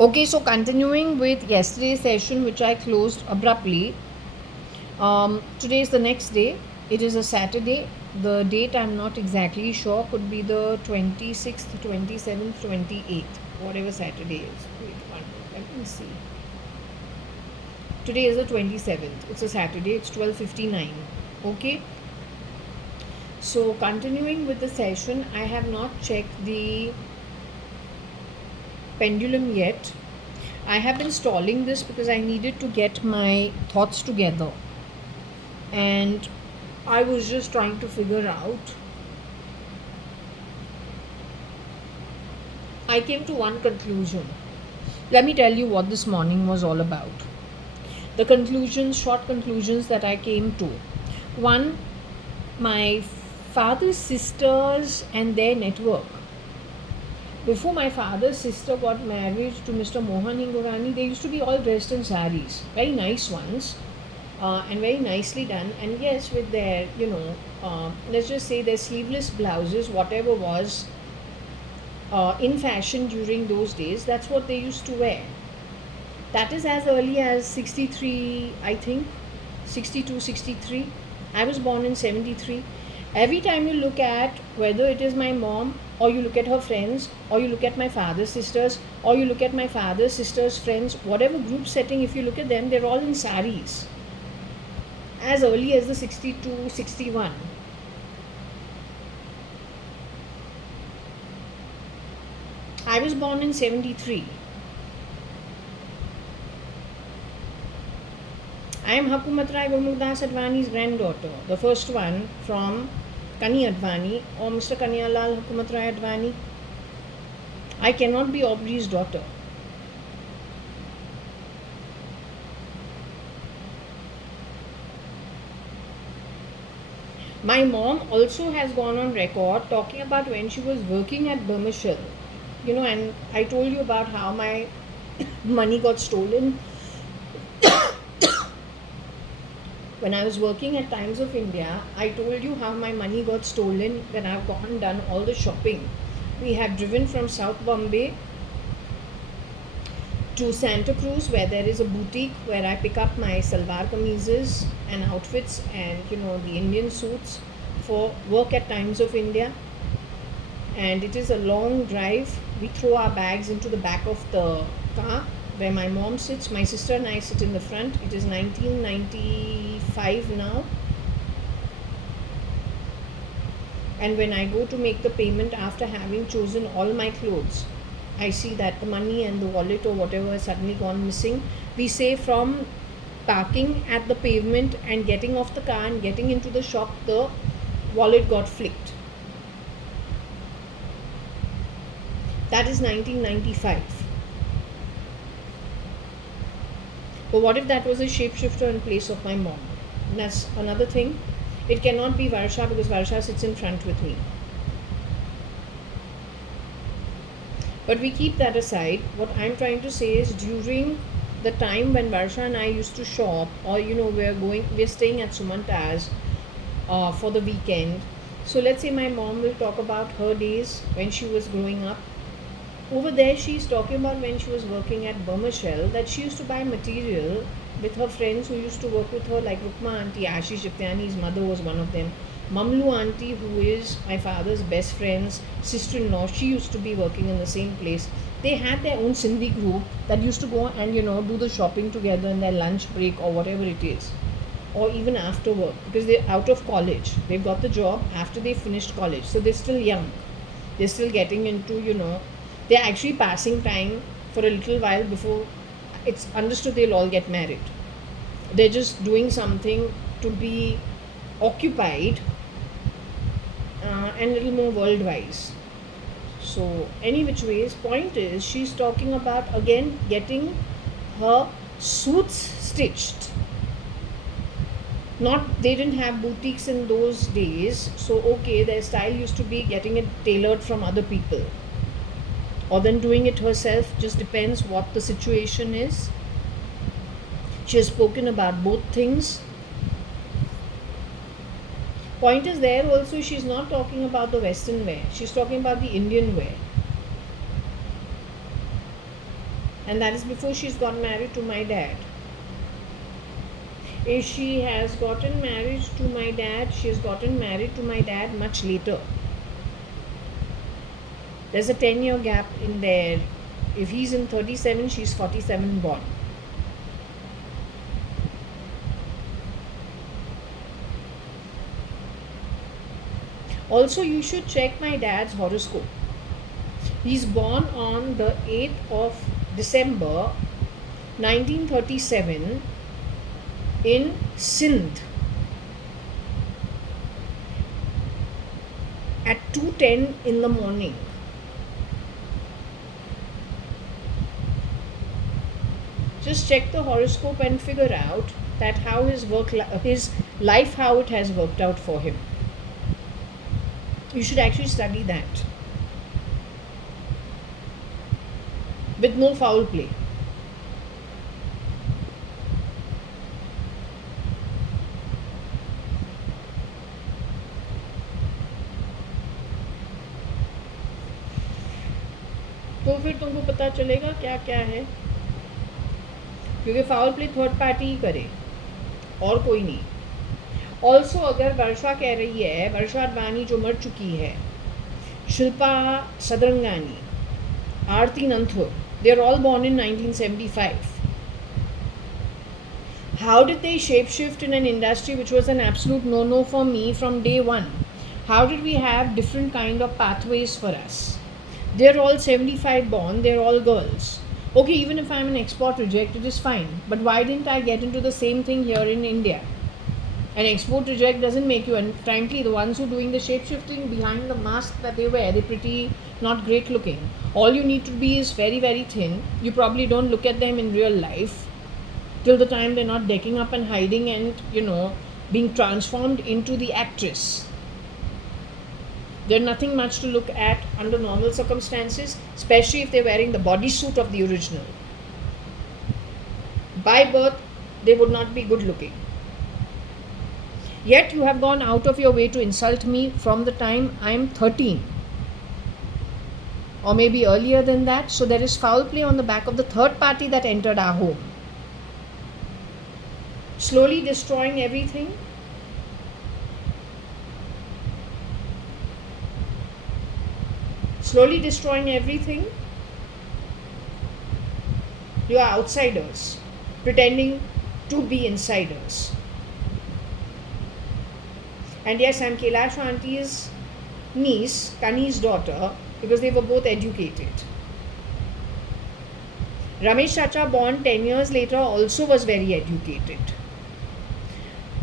Okay, so continuing with yesterday's session, which I closed abruptly. Today is the next day. It is a Saturday. The date I'm not exactly sure. Could be the 26th, 27th, 28th, whatever Saturday is. Wait, one minute, let me see. Today is the 27th. It's a Saturday. It's 12:59. Okay. So continuing with the session, I have not checked the pendulum yet. I have been stalling this because I needed to get my thoughts together, and I was just trying to figure out. I came to one conclusion. Let me tell you what this morning was all about. The conclusions, short conclusions that I came to. One, my father's sisters and their network. Before my father's sister got married to Mr. Mohan Hingorani, they used to be all dressed in saris, very nice ones, and very nicely done. And yes, with their, let's just say their sleeveless blouses, whatever was in fashion during those days, that's what they used to wear. That is as early as 63, I think, 62, 63. I was born in 73. Every time you look at whether it is my mom, or you look at her friends, or you look at my father's sisters, or you look at my father's sisters' friends, whatever group setting, if you look at them, they're all in saris. As early as the 62, 61. I was born in 73. I am Hakumat Rai Gurmukdas Advani's granddaughter, the first one from Kani Advani or Mr. Kanyalal Hakumat Rai Advani. I cannot be Aubrey's daughter. My mom also has gone on record talking about when she was working at Burmishel. And I told you about how my money got stolen when I was working at Times of India. I told you how my money got stolen when I've gone and done all the shopping. We had driven from South Bombay to Santa Cruz, where there is a boutique where I pick up my salwar kameezes and outfits and the Indian suits for work at Times of India. And it is a long drive. We throw our bags into the back of the car where my mom sits. My sister and I sit in the front. It is 1995 now. And when I go to make the payment after having chosen all my clothes, I see that the money and the wallet or whatever has suddenly gone missing. We say from parking at the pavement and getting off the car and getting into the shop, the wallet got flicked. That is 1995. But what if that was a shapeshifter in place of my mom? And that's another thing. It cannot be Varsha because Varsha sits in front with me. But we keep that aside. What I'm trying to say is during the time when Varsha and I used to shop, or we're staying at Sumanta's for the weekend. So let's say my mom will talk about her days when she was growing up. Over there, she's talking about when she was working at Burmishel, that she used to buy material with her friends who used to work with her, like Rukma auntie, Ashish Jiptyani's mother was one of them. Mamlu auntie, who is my father's best friend's sister-in-law, she used to be working in the same place. They had their own Sindhi group that used to go and do the shopping together in their lunch break or whatever it is, or even after work, because they're out of college. They've got the job after they finished college, so they're still young. They're still getting into they're actually passing time for a little while before it's understood they'll all get married. They're just doing something to be occupied and a little more world-wise. So, any which ways, point is, she's talking about again getting her suits stitched. They didn't have boutiques in those days, so okay, their style used to be getting it tailored from other people, or then doing it herself, just depends what the situation is. She has spoken about both things. Point is, there also she's not talking about the Western wear, she's talking about the Indian wear. And that is before she's got married to my dad. If she has gotten married to my dad, she has gotten married to my dad much later. There's a 10-year gap in there. If he's in 37, she's 47 born. Also, you should check my dad's horoscope. He's born on the 8th of December 1937 in Sindh at 2:10 in the morning. Just check the horoscope and figure out that how his life, how it has worked out for him. You should actually study that with no foul play. तो फिर तुमको पता चलेगा क्या क्या है, क्योंकि foul play third party ही करे और कोई नहीं. ऑल्सो अगर वर्षा कह रही है, वर्षा आडवाणी जो मर चुकी है, शिल्पा सदरंगानी, आरती नंथुर, they are all born in 1975. How did they shapeshift in an industry which was an absolute no-no for me from day one? How did we have different kind of pathways for us? They're all 75 born, they're all girls. Okay, even if I'm an export reject, it is fine. But why didn't I get into the same thing here in India? An export reject doesn't make you, and frankly, the ones who are doing the shape-shifting behind the mask that they wear, they're pretty not great looking. All you need to be is very, very thin. You probably don't look at them in real life till the time they're not decking up and hiding and, being transformed into the actress. There's nothing much to look at under normal circumstances, especially if they're wearing the bodysuit of the original. By birth, they would not be good looking. Yet you have gone out of your way to insult me from the time I'm 13. Or maybe earlier than that. So there is foul play on the back of the third party that entered our home. Slowly destroying everything. Slowly destroying everything. You are outsiders, pretending to be insiders. And yes, I'm Kailash Auntie's niece, Kani's daughter, because they were both educated. Ramesh Chacha, born 10 years later, also was very educated.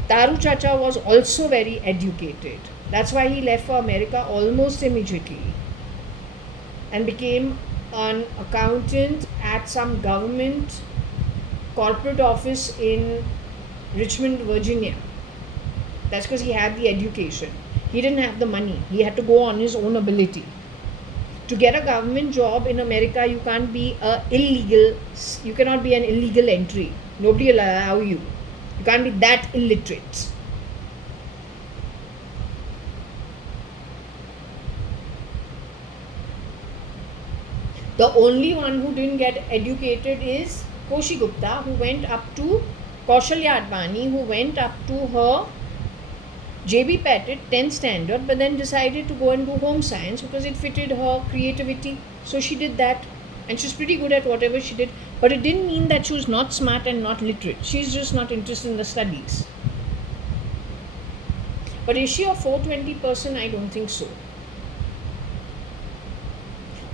Taru Chacha was also very educated. That's why he left for America almost immediately and became an accountant at some government corporate office in Richmond, Virginia. That's because he had the education. He didn't have the money. He had to go on his own ability. To get a government job in America, you can't be you cannot be an illegal entry. Nobody will allow you. You can't be that illiterate. The only one who didn't get educated is Koshi Gupta, who went up to JAYA.ADVANI, who went up to her JB Pettit 10th standard, but then decided to go and do home science because it fitted her creativity. So she did that, and she's pretty good at whatever she did. But it didn't mean that she was not smart and not literate. She's just not interested in the studies. But is she a 420 person? I don't think so.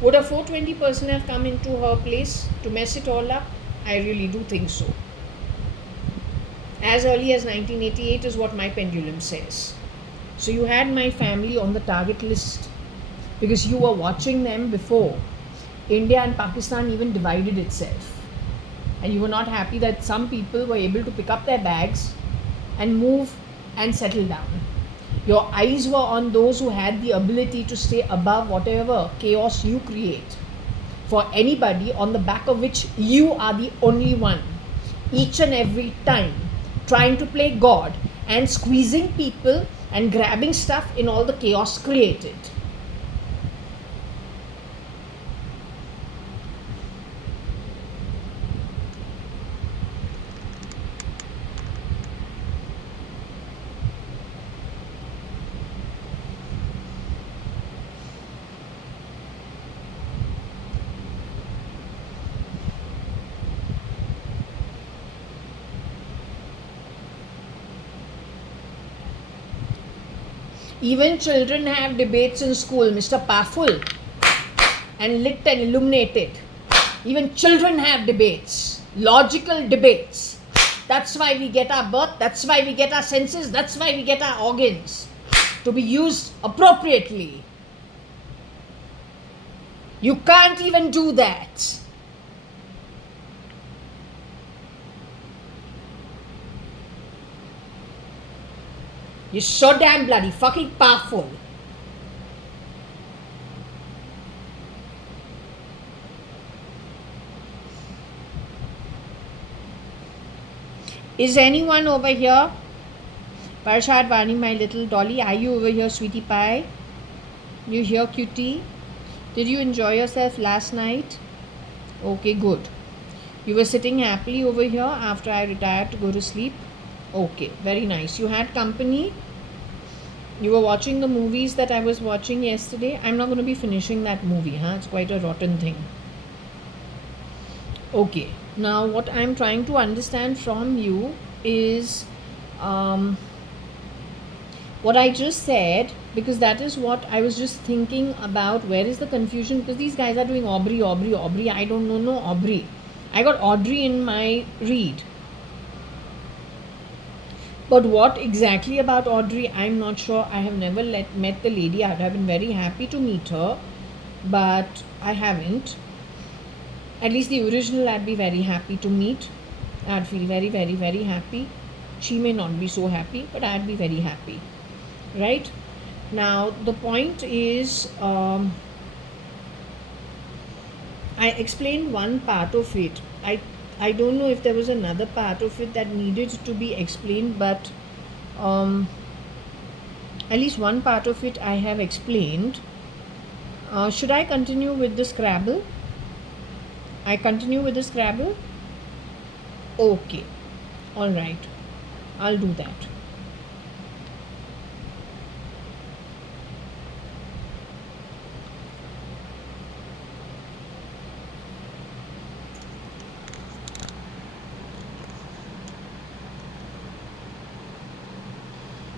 Would a 420 person have come into her place to mess it all up? I really do think so. As early as 1988 is what my pendulum says. So you had my family on the target list because you were watching them before India and Pakistan even divided itself. And you were not happy that some people were able to pick up their bags and move and settle down. Your eyes were on those who had the ability to stay above whatever chaos you create for anybody on the back of which you are the only one, each and every time, trying to play God and squeezing people and grabbing stuff in all the chaos created. Even children have debates in school, Mr. Powerful and lit and illuminated. Even children have debates, logical debates. That's why we get our birth, that's why we get our senses, that's why we get our organs to be used appropriately. You can't even do that. You're so damn bloody fucking powerful. Is anyone over here? JAYA.ADVANI, my little dolly, are you over here, sweetie pie? You here, cutie? Did you enjoy yourself last night? Okay, good. You were sitting happily over here after I retired to go to sleep? Okay, very nice. You had company? You were watching the movies that I was watching yesterday? I'm not going to be finishing that movie, huh? It's quite a rotten thing. Okay, now what I'm trying to understand from you is what I just said, because that is what I was just thinking about. Where is the confusion? Because these guys are doing Aubrey. I don't know no Aubrey. I got Audrey in my read. But what exactly about Audrey, I'm not sure. I have never met the lady. I have been very happy to meet her, but I haven't. At least the original I'd be very happy to meet. I'd feel very, very, very happy. She may not be so happy, but I'd be very happy. Right? Now, the point is, I explained one part of it. I don't know if there was another part of it that needed to be explained, but at least one part of it I have explained. Should I continue with the Scrabble? I continue with the Scrabble? Okay. Alright. I'll do that.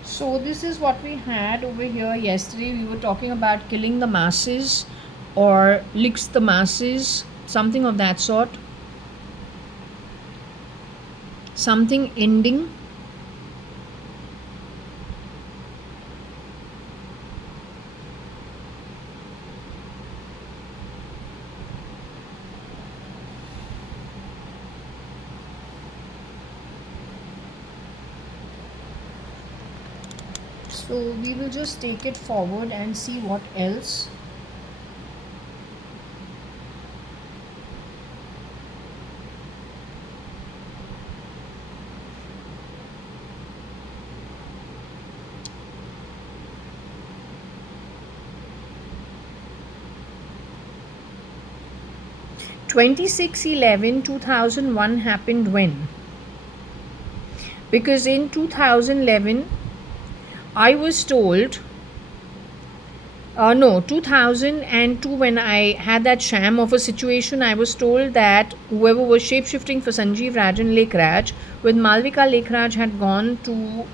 So this is what we had over here yesterday. We were talking about killing the masses or licks the masses, something of that sort. Something ending. So we will just take it forward and see what else. (26/11/2001) happened when? Because in 2011 I was told, 2002, when I had that sham of a situation, I was told that whoever was shape-shifting for Sanjeev Raj and Lekhraj, with Malvika, Lekhraj had gone to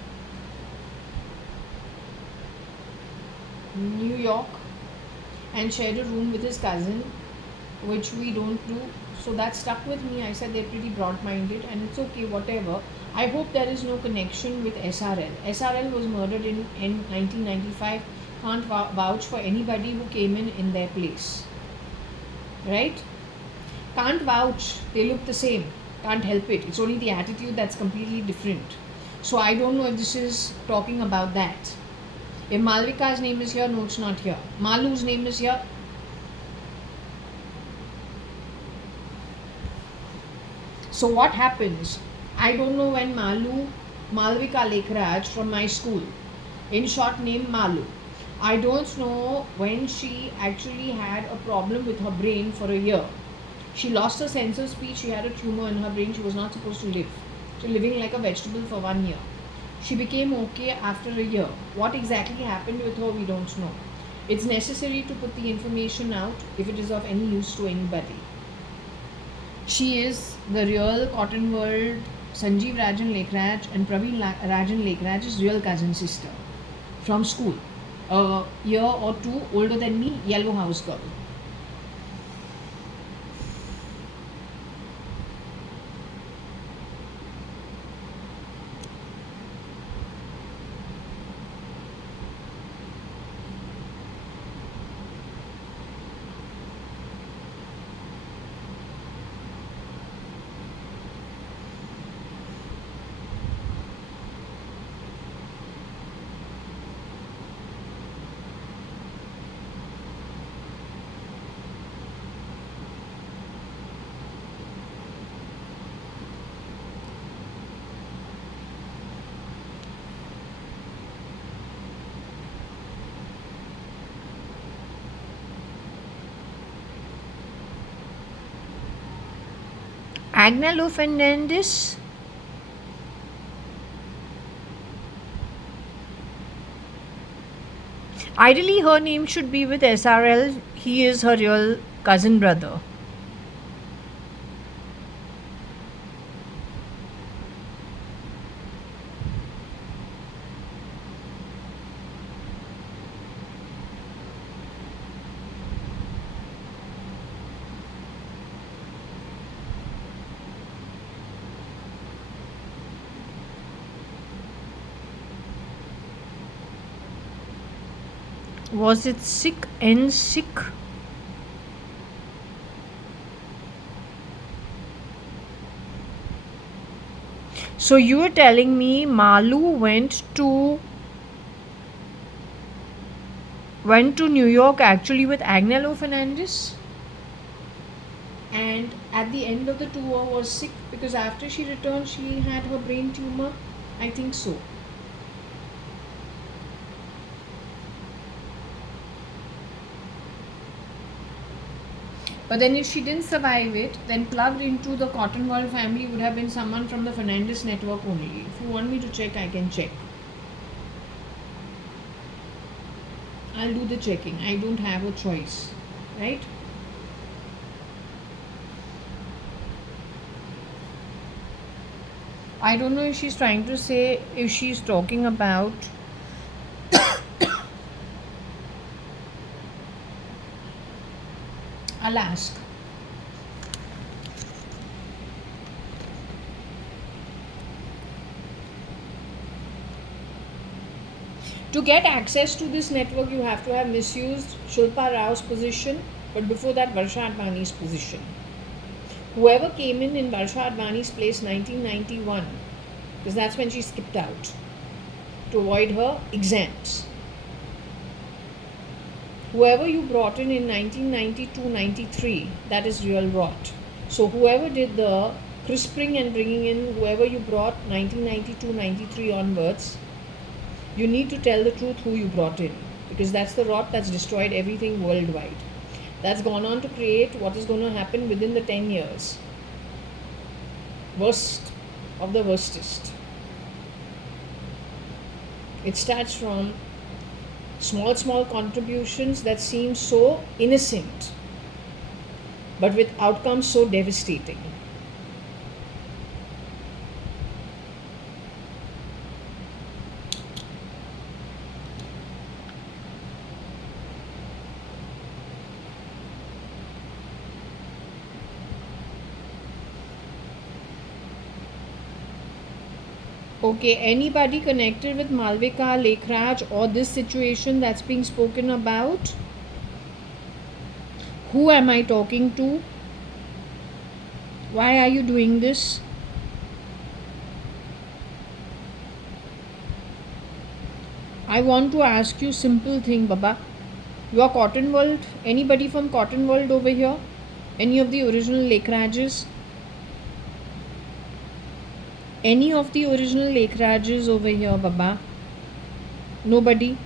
New York and shared a room with his cousin, which we don't do. So that stuck with me. I said they're pretty broad-minded and it's okay, whatever. I hope there is no connection with SRL. SRL was murdered in 1995. Can't vouch for anybody who came in their place. Right? Can't vouch. They look the same. Can't help it. It's only the attitude that's completely different. So I don't know if this is talking about that. If Malvika's name is here, no, it's not here. Malu's name is here. So what happens? I don't know when Malvika Lekhraj from my school, in short name Malu. I don't know when she actually had a problem with her brain for a year. She lost her sense of speech. She had a tumor in her brain. She was not supposed to live. So living like a vegetable for 1 year. She became okay after a year. What exactly happened with her, we don't know. It's necessary to put the information out if it is of any use to anybody. She is the real Cotton World, Sanjeev Rajan Lekhraj and Praveen Rajan Lekhraj's real cousin sister from school. a year or two older than me, yellow house girl. Agnello Fernandez. Ideally, her name should be with SRL. He is her real cousin brother. Was it sick and sick? So you were telling me Malu went to New York actually with Agnello Fernandez, and at the end of the tour was sick because after she returned she had her brain tumor. I think so. But then if she didn't survive it, then plugged into the Cotton World family would have been someone from the Fernandez network only. If you want me to check, I can check. I'll do the checking. I don't have a choice, right? I don't know if she's trying to say, if she's talking about I'll ask. To get access to this network, you have to have misused Shilpa Rao's position, but before that, Varsha Advani's position. Whoever came in Varsha Advani's place 1991, because that's when she skipped out to avoid her exams. Whoever you brought in 1992-93, that is real rot. So whoever did the crisping and bringing in whoever you brought 1992-93 onwards, you need to tell the truth who you brought in, because that's the rot that's destroyed everything worldwide. That's gone on to create what is going to happen within the 10 years. Worst of the worstest. It starts from small contributions that seem so innocent, but with outcomes so devastating. Okay, anybody connected with Malvika, Lekhraj, or this situation that's being spoken about? Who am I talking to? Why are you doing this? I want to ask you simple thing, Baba. Your Cotton World, anybody from Cotton World over here? Any of the original Lekhrajs? Any of the original Lekhrajs over here, Baba? Nobody?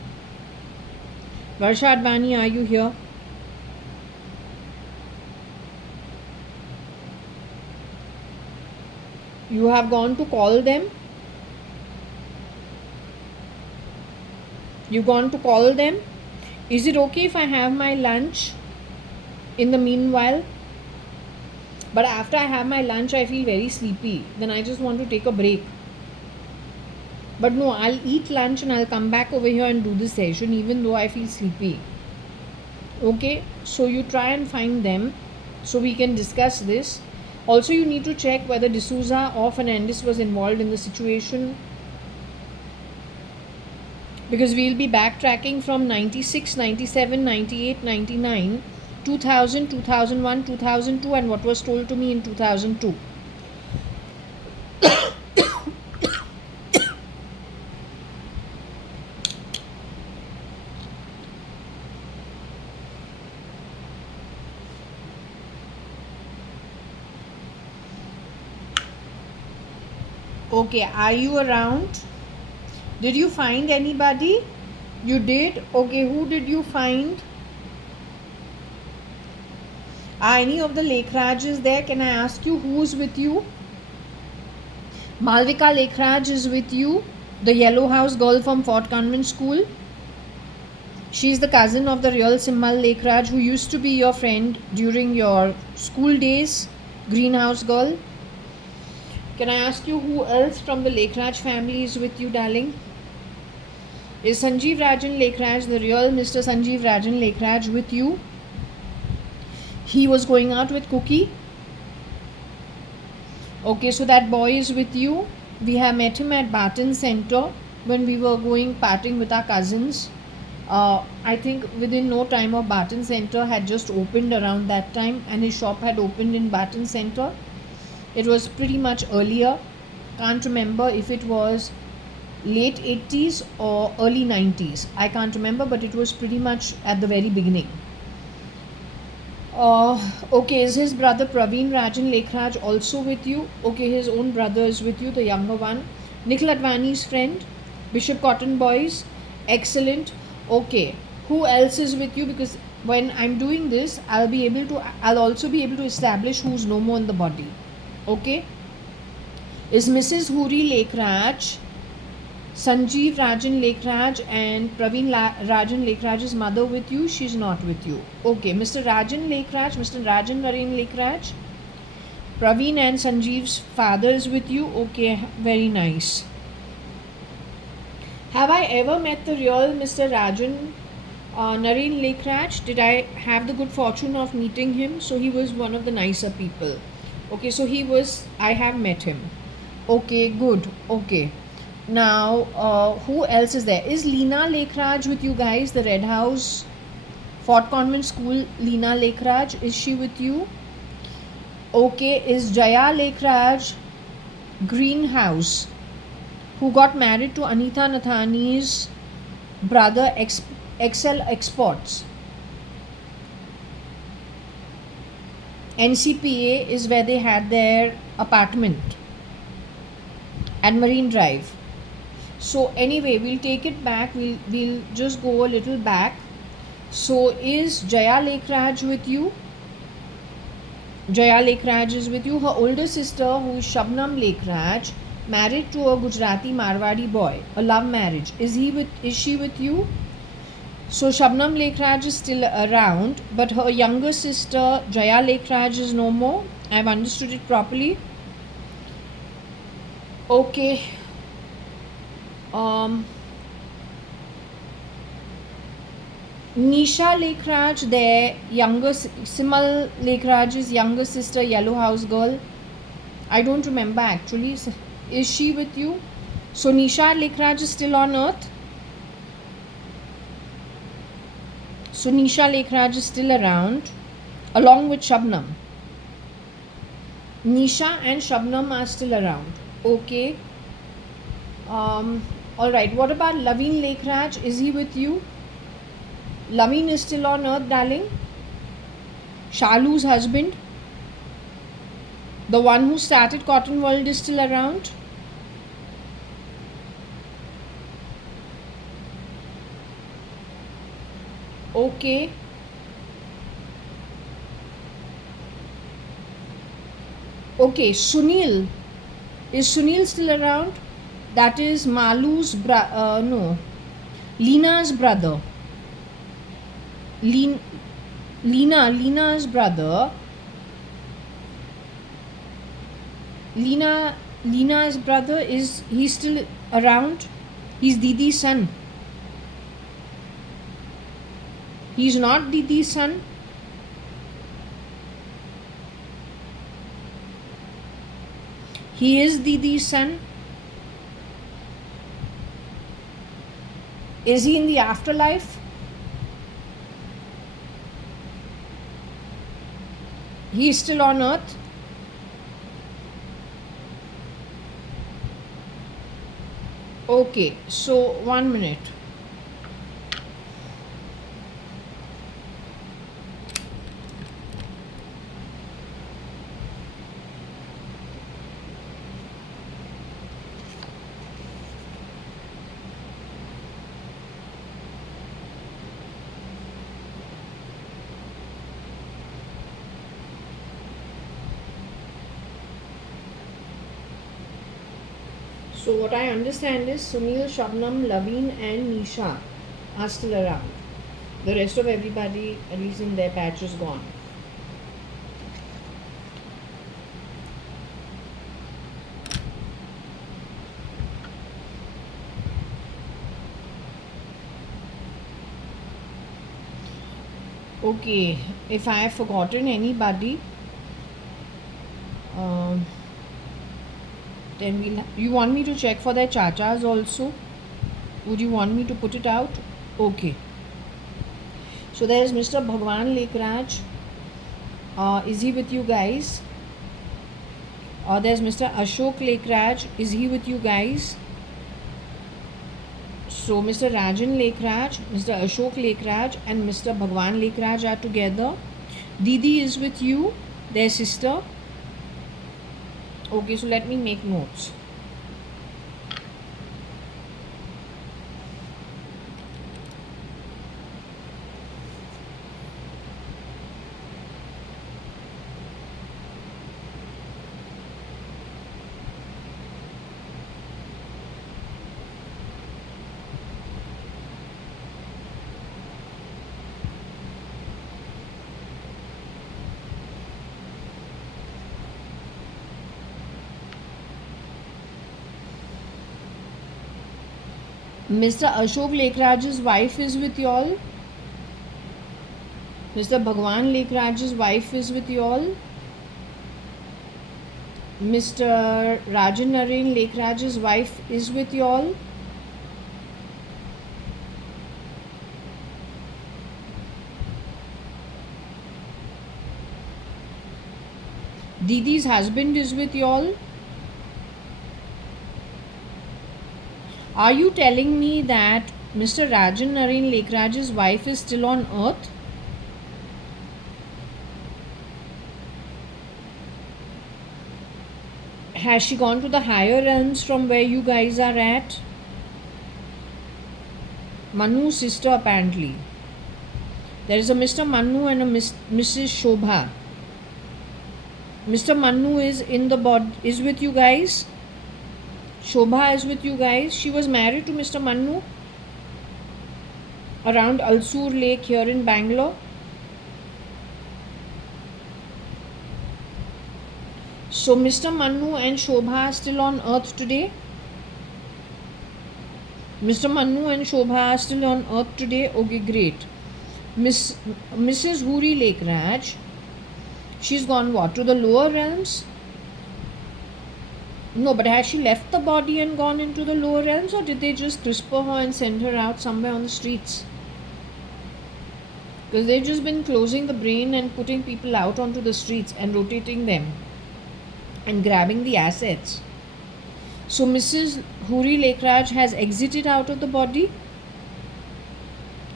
Varsha Advani, are you here? You have gone to call them? You gone to call them? Is it okay if I have my lunch in the meanwhile? But after I have my lunch, I feel very sleepy. Then I just want to take a break. But no, I'll eat lunch and I'll come back over here and do the session even though I feel sleepy. Okay, so you try and find them so we can discuss this. Also, you need to check whether D'Souza or Fernandez was involved in the situation, because we'll be backtracking from 96, 97, 98, 99, 2000, 2001, 2002, and what was told to me in 2002. Okay, are you around? Did you find anybody? You did? Okay, who did you find? Are any of the Lekhraj is there? Can I ask you who's with you? Malvika Lekhraj is with you, the Yellow House girl from Fort Convent School. She's the cousin of the real Simmal Lekhraj who used to be your friend during your school days, greenhouse girl. Can I ask you who else from the Lekhraj family is with you, darling? Is Sanjeev Rajan Lekhraj, the real Mr. Sanjeev Rajan Lekhraj, with you? He was going out with Cookie. Okay, so that boy is with you. We have met him at Barton Center when we were going partying with our cousins. I think within no time of Barton Center had just opened around that time, and his shop had opened in Barton Center. It was pretty much earlier. Can't remember if it was late 80s or early 90s. I can't remember, but it was pretty much at the very beginning. Okay, is his brother Praveen Rajan Lekhraj also with you? Okay, his own brother is with you, the younger one. Nikhil Advani's friend, Bishop Cotton Boys, excellent. Okay, who else is with you? Because when I'm doing this, I'll also be able to establish who's no more in the body. Okay, is Mrs. Huri Lekhraj, Sanjeev Rajan Lekhraj and Praveen Rajan Lekhraj's mother with you? She's not with you. Okay, Mr. Rajan Lekhraj, Mr. Rajan Naren Lekhraj, Praveen and Sanjeev's father is with you. Okay, very nice. Have I ever met the real Mr. Rajan Naren Lekhraj? Did I have the good fortune of meeting him? So he was one of the nicer people. Okay, so I have met him. Okay, good. Okay. Now, who else is there? Is Leena Lekhraj with you guys? The Red House, Fort Convent School, Leena Lekhraj, is she with you? Okay, is Jaya Lekhraj Greenhouse, who got married to Anita Nathani's brother, Excel Exports. NCPA is where they had their apartment at Marine Drive. So anyway, we'll take it back. We'll just go a little back. So is Jaya Lekhraj with you? Jaya Lekhraj is with you. Her older sister, who is Shabnam Lekhraj, married to a Gujarati Marwadi boy, a love marriage. Is she with you? So Shabnam Lekhraj is still around, but her younger sister Jaya Lekhraj is no more. I've understood it properly. Okay. Nisha Lekhraj, their younger Simal Lekhraj's younger sister, Yellow House girl. I don't remember actually. Is she with you? So Nisha Lekhraj is still on earth. So Nisha Lekhraj is still around, along with Shabnam. Nisha and Shabnam are still around. Okay. All right. What about Laveen Lekhraj? Is he with you? Laveen is still on earth, darling. Shalu's husband, the one who started Cotton World, is still around. Okay. Okay, Sunil. Is Sunil still around? That is Malu's Leena's brother. Leena's brother. Leena Lina's brother, is he still around? He's Didi's son. He's not Didi's son. He is Didi's son. Is he in the afterlife? He is still on earth. Okay, so 1 minute. So what I understand is Sunil, Shabnam, Laveen and Nisha are still around. The rest of everybody, at least in their patch, is gone. Okay, if I have forgotten anybody, then you want me to check for their chachas also? Would you want me to put it out? Okay. So there is Mr. Bhagwan Lekhraj. Is he with you guys? There's Mr. Ashok Lekhraj. Is he with you guys? So Mr. Rajan Lekhraj, Mr. Ashok Lekhraj and Mr. Bhagwan Lekhraj are together. Didi is with you, their sister. Okay, so let me make notes. Mr. Ashok Lekhraj's wife is with y'all. Mr. Bhagwan Lekhraj's wife is with y'all. Mr. Rajan Naren Lekhraj's wife is with y'all. Didi's husband is with y'all. Are you telling me that Mr. Rajan Naren Lekhraj's wife is still on earth? Has she gone to the higher realms from where you guys are at? Manu's sister, apparently. There is a Mr. Manu and a Mrs. Shobha. Mr. Manu is in the body, is with you guys. Shobha is with you guys. She was married to Mr. Manu around Alsur Lake here in Bangalore. So Mr. Manu and Shobha are still on earth today. Mr. Manu and Shobha are still on earth today. Okay, great. Mrs. Huri Lekhraj, she's gone what? To the lower realms? No, but has she left the body and gone into the lower realms, or did they just CRISPR her and send her out somewhere on the streets? Because they've just been closing the brain and putting people out onto the streets and rotating them and grabbing the assets. So Mrs. Huri Lekhraj has exited out of the body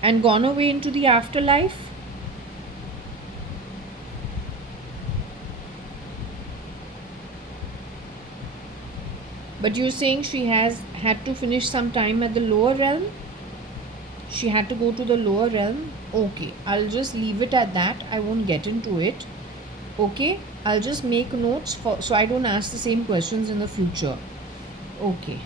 and gone away into the afterlife. But you're saying she has had to finish some time at the lower realm? She had to go to the lower realm? Okay, I'll just leave it at that. I won't get into it. Okay, I'll just make notes so I don't ask the same questions in the future. Okay.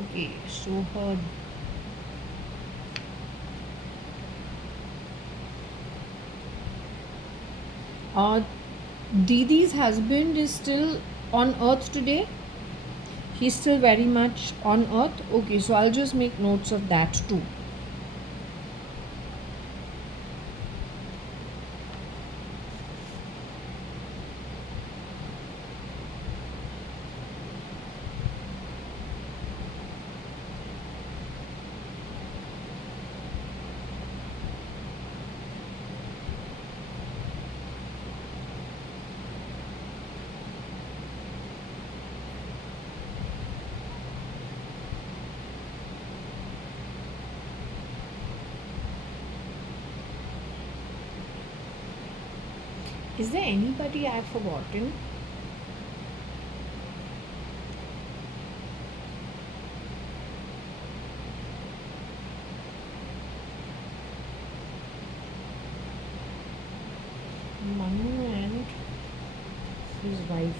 Okay, so her uh, Didi's husband is still on earth today. He's still very much on earth. Okay, so I'll just make notes of that too. Is there anybody I've forgotten? Manu and his wife.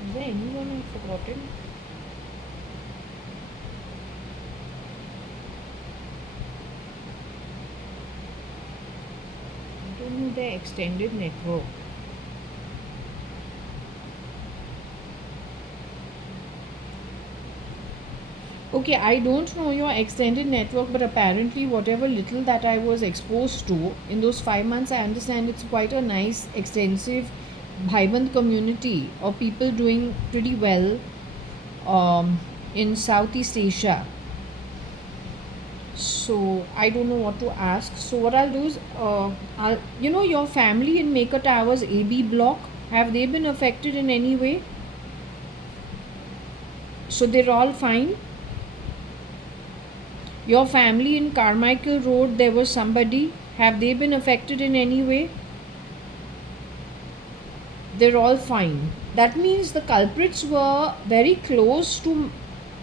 Is there anyone I've forgotten? I don't know their extended network. Okay, I don't know your extended network, but apparently, whatever little that I was exposed to in those 5 months, I understand it's quite a nice, extensive, vibrant community of people doing pretty well in Southeast Asia. So I don't know what to ask. So what I'll do is, your family in Maker Towers AB block, have they been affected in any way? So they're all fine. Your family in Carmichael Road, there was somebody. Have they been affected in any way? They're all fine. That means the culprits were very close to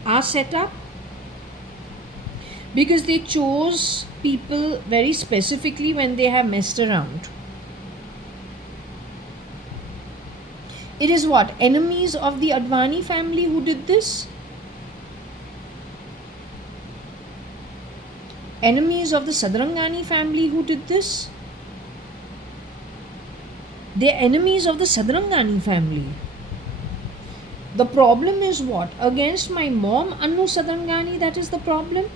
our setup because they chose people very specifically when they have messed around. It is what? Enemies of the Advani family who did this? Enemies of the Sadrangani family who did this? They're enemies of the Sadrangani family. The problem is what? Against my mom, Annu Sadrangani, that is the problem.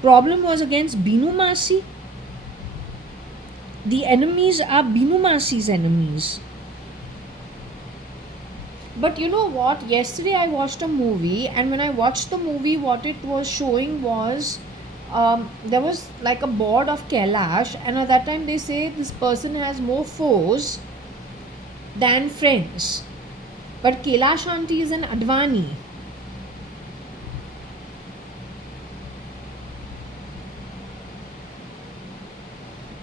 Problem was against Binu Masi. The enemies are Binu Masi's enemies. But you know what? Yesterday I watched a movie, and when I watched the movie, what it was showing was there was like a board of Kailash, and at that time they say this person has more foes than friends. But Kailash auntie is an Advani.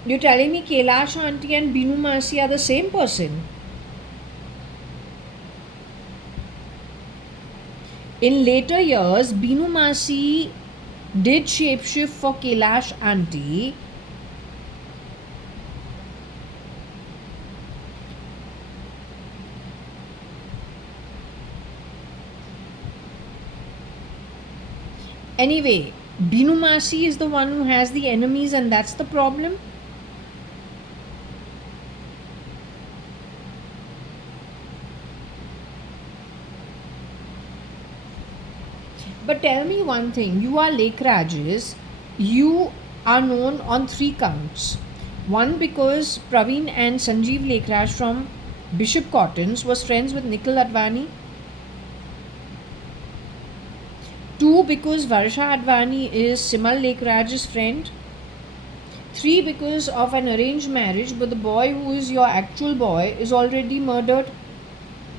You're telling me Kailash auntie and Binu Masi are the same person? In later years, Binu Masi did shapeshift for Kailash auntie. Anyway, Binu Masi is the one who has the enemies, and that's the problem. But tell me one thing, you are Lekhraj's, you are known on 3 counts. One, because Praveen and Sanjeev Lekhraj from Bishop Cottons was friends with Nikhil Advani. 2, because Varsha Advani is Simal Lekhraj's friend. 3, because of an arranged marriage, but the boy who is your actual boy is already murdered.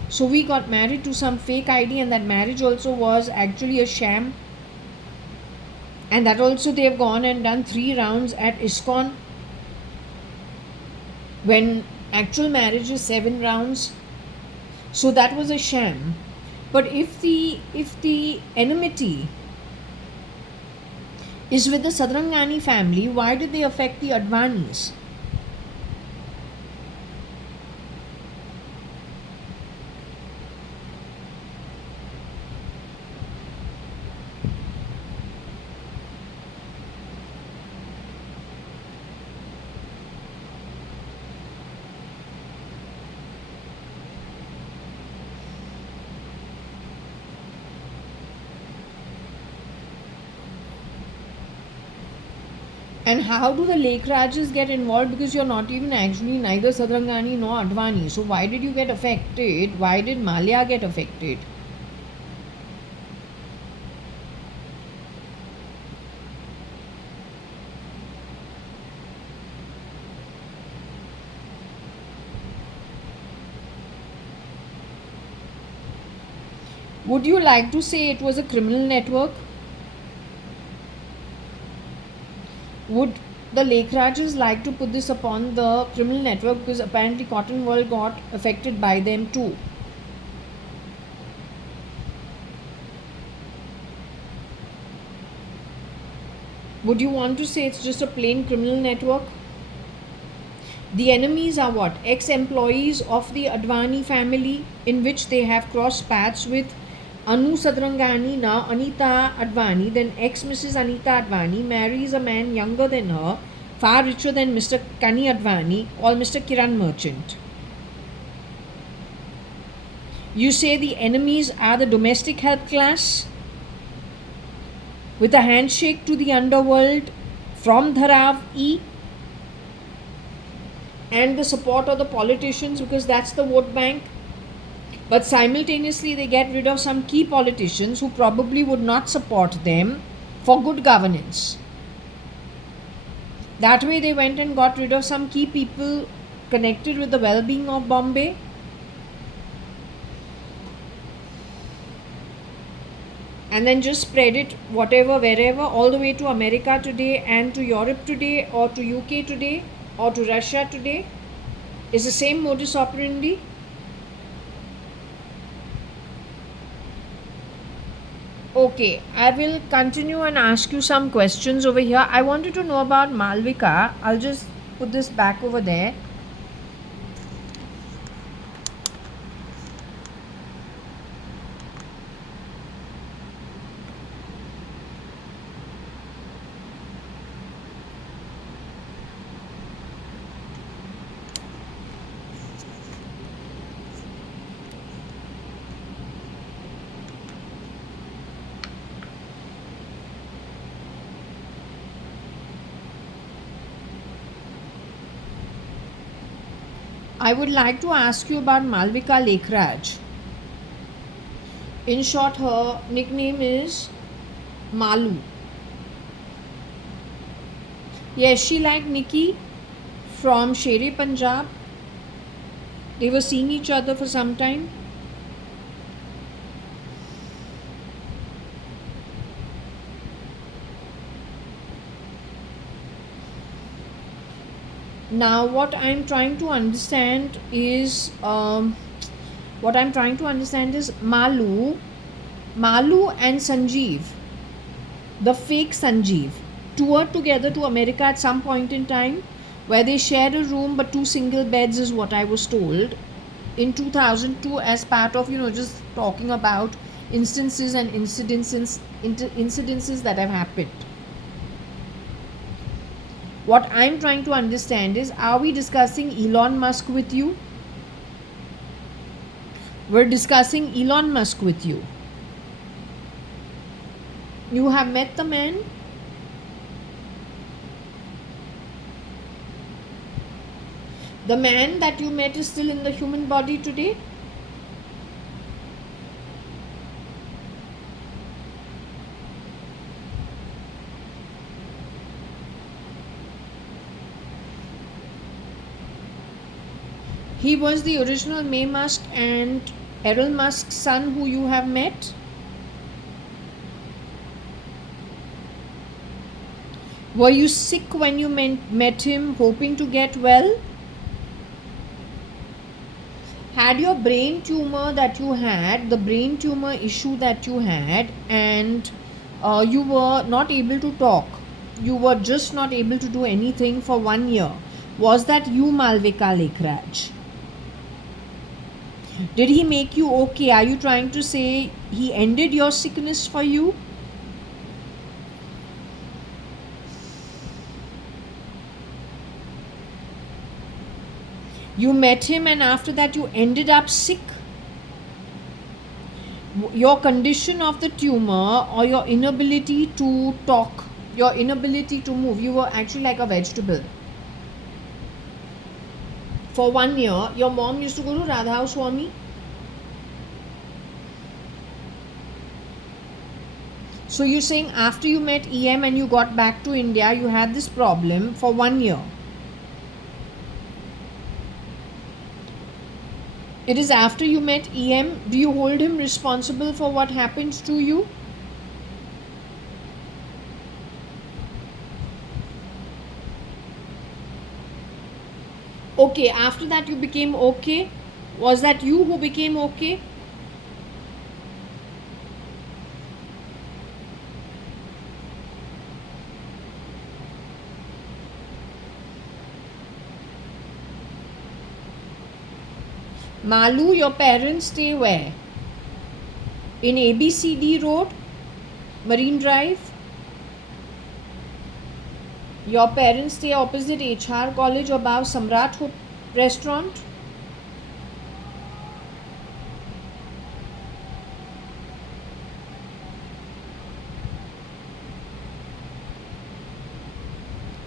So we got married to some fake ID, and that marriage also was actually a sham. And that also they have gone and done 3 rounds at ISKCON, when actual marriage is 7 rounds. So that was a sham. But if the enmity is with the Sadrangani family, why did they affect the Advanis? And how do the Lekhrajas get involved? Because you're not even actually neither Sadrangani nor Advani. So why did you get affected? Why did Malia get affected? Would you like to say it was a criminal network? Would the Lekhrajas like to put this upon the criminal network, because apparently Cotton World got affected by them too? Would you want to say it's just a plain criminal network? The enemies are what? Ex-employees of the Advani family, in which they have crossed paths with Anu Sadrangani, now Anita Advani. Then ex-Mrs. Anita Advani marries a man younger than her, far richer than Mr. Kani Advani, called Mr. Kiran Merchant. You say the enemies are the domestic help class, with a handshake to the underworld from Dharav E, and the support of the politicians, because that's the vote bank. But simultaneously they get rid of some key politicians who probably would not support them for good governance. That way they went and got rid of some key people connected with the well-being of Bombay. And then just spread it whatever, wherever, all the way to America today, and to Europe today, or to UK today, or to Russia today. Is the same modus operandi. Okay, I will continue and ask you some questions over here. I wanted to know about Malvika. I'll just put this back over there. I would like to ask you about Malvika Lekhraj. In short, her nickname is Malu. Yes, she liked Nikki from Shere Punjab. They were seeing each other for some time. Now, what I'm trying to understand is Malu and Sanjeev, the fake Sanjeev, toured together to America at some point in time, where they shared a room but two single beds, is what I was told, in 2002, as part of just talking about instances and incidences that have happened. What I'm trying to understand is, are we discussing Elon Musk with you? We're discussing Elon Musk with you. You have met the man? The man that you met is still in the human body today? He was the original May Musk and Errol Musk's son who you have met? Were you sick when you met him, hoping to get well? had your brain tumor that you had, the brain tumor issue that you had, and you were not able to talk, you were just not able to do anything for 1 year. Was that you, Malvika Lekhraj? Did he make you okay? Are you trying to say he ended your sickness for you? You met him and after that you ended up sick? Your condition of the tumor or your inability to talk, your inability to move, you were actually like a vegetable. For 1 year, your mom used to go to Radha Swami. So you're saying after you met EM and you got back to India, you had this problem for 1 year. It is after you met EM. Do you hold him responsible for what happens to you? Okay, after that you became okay. Was that you who became okay? Malu, your parents stay where? In ABCD Road, Marine Drive? Your parents stay opposite HR College above Samrat Restaurant?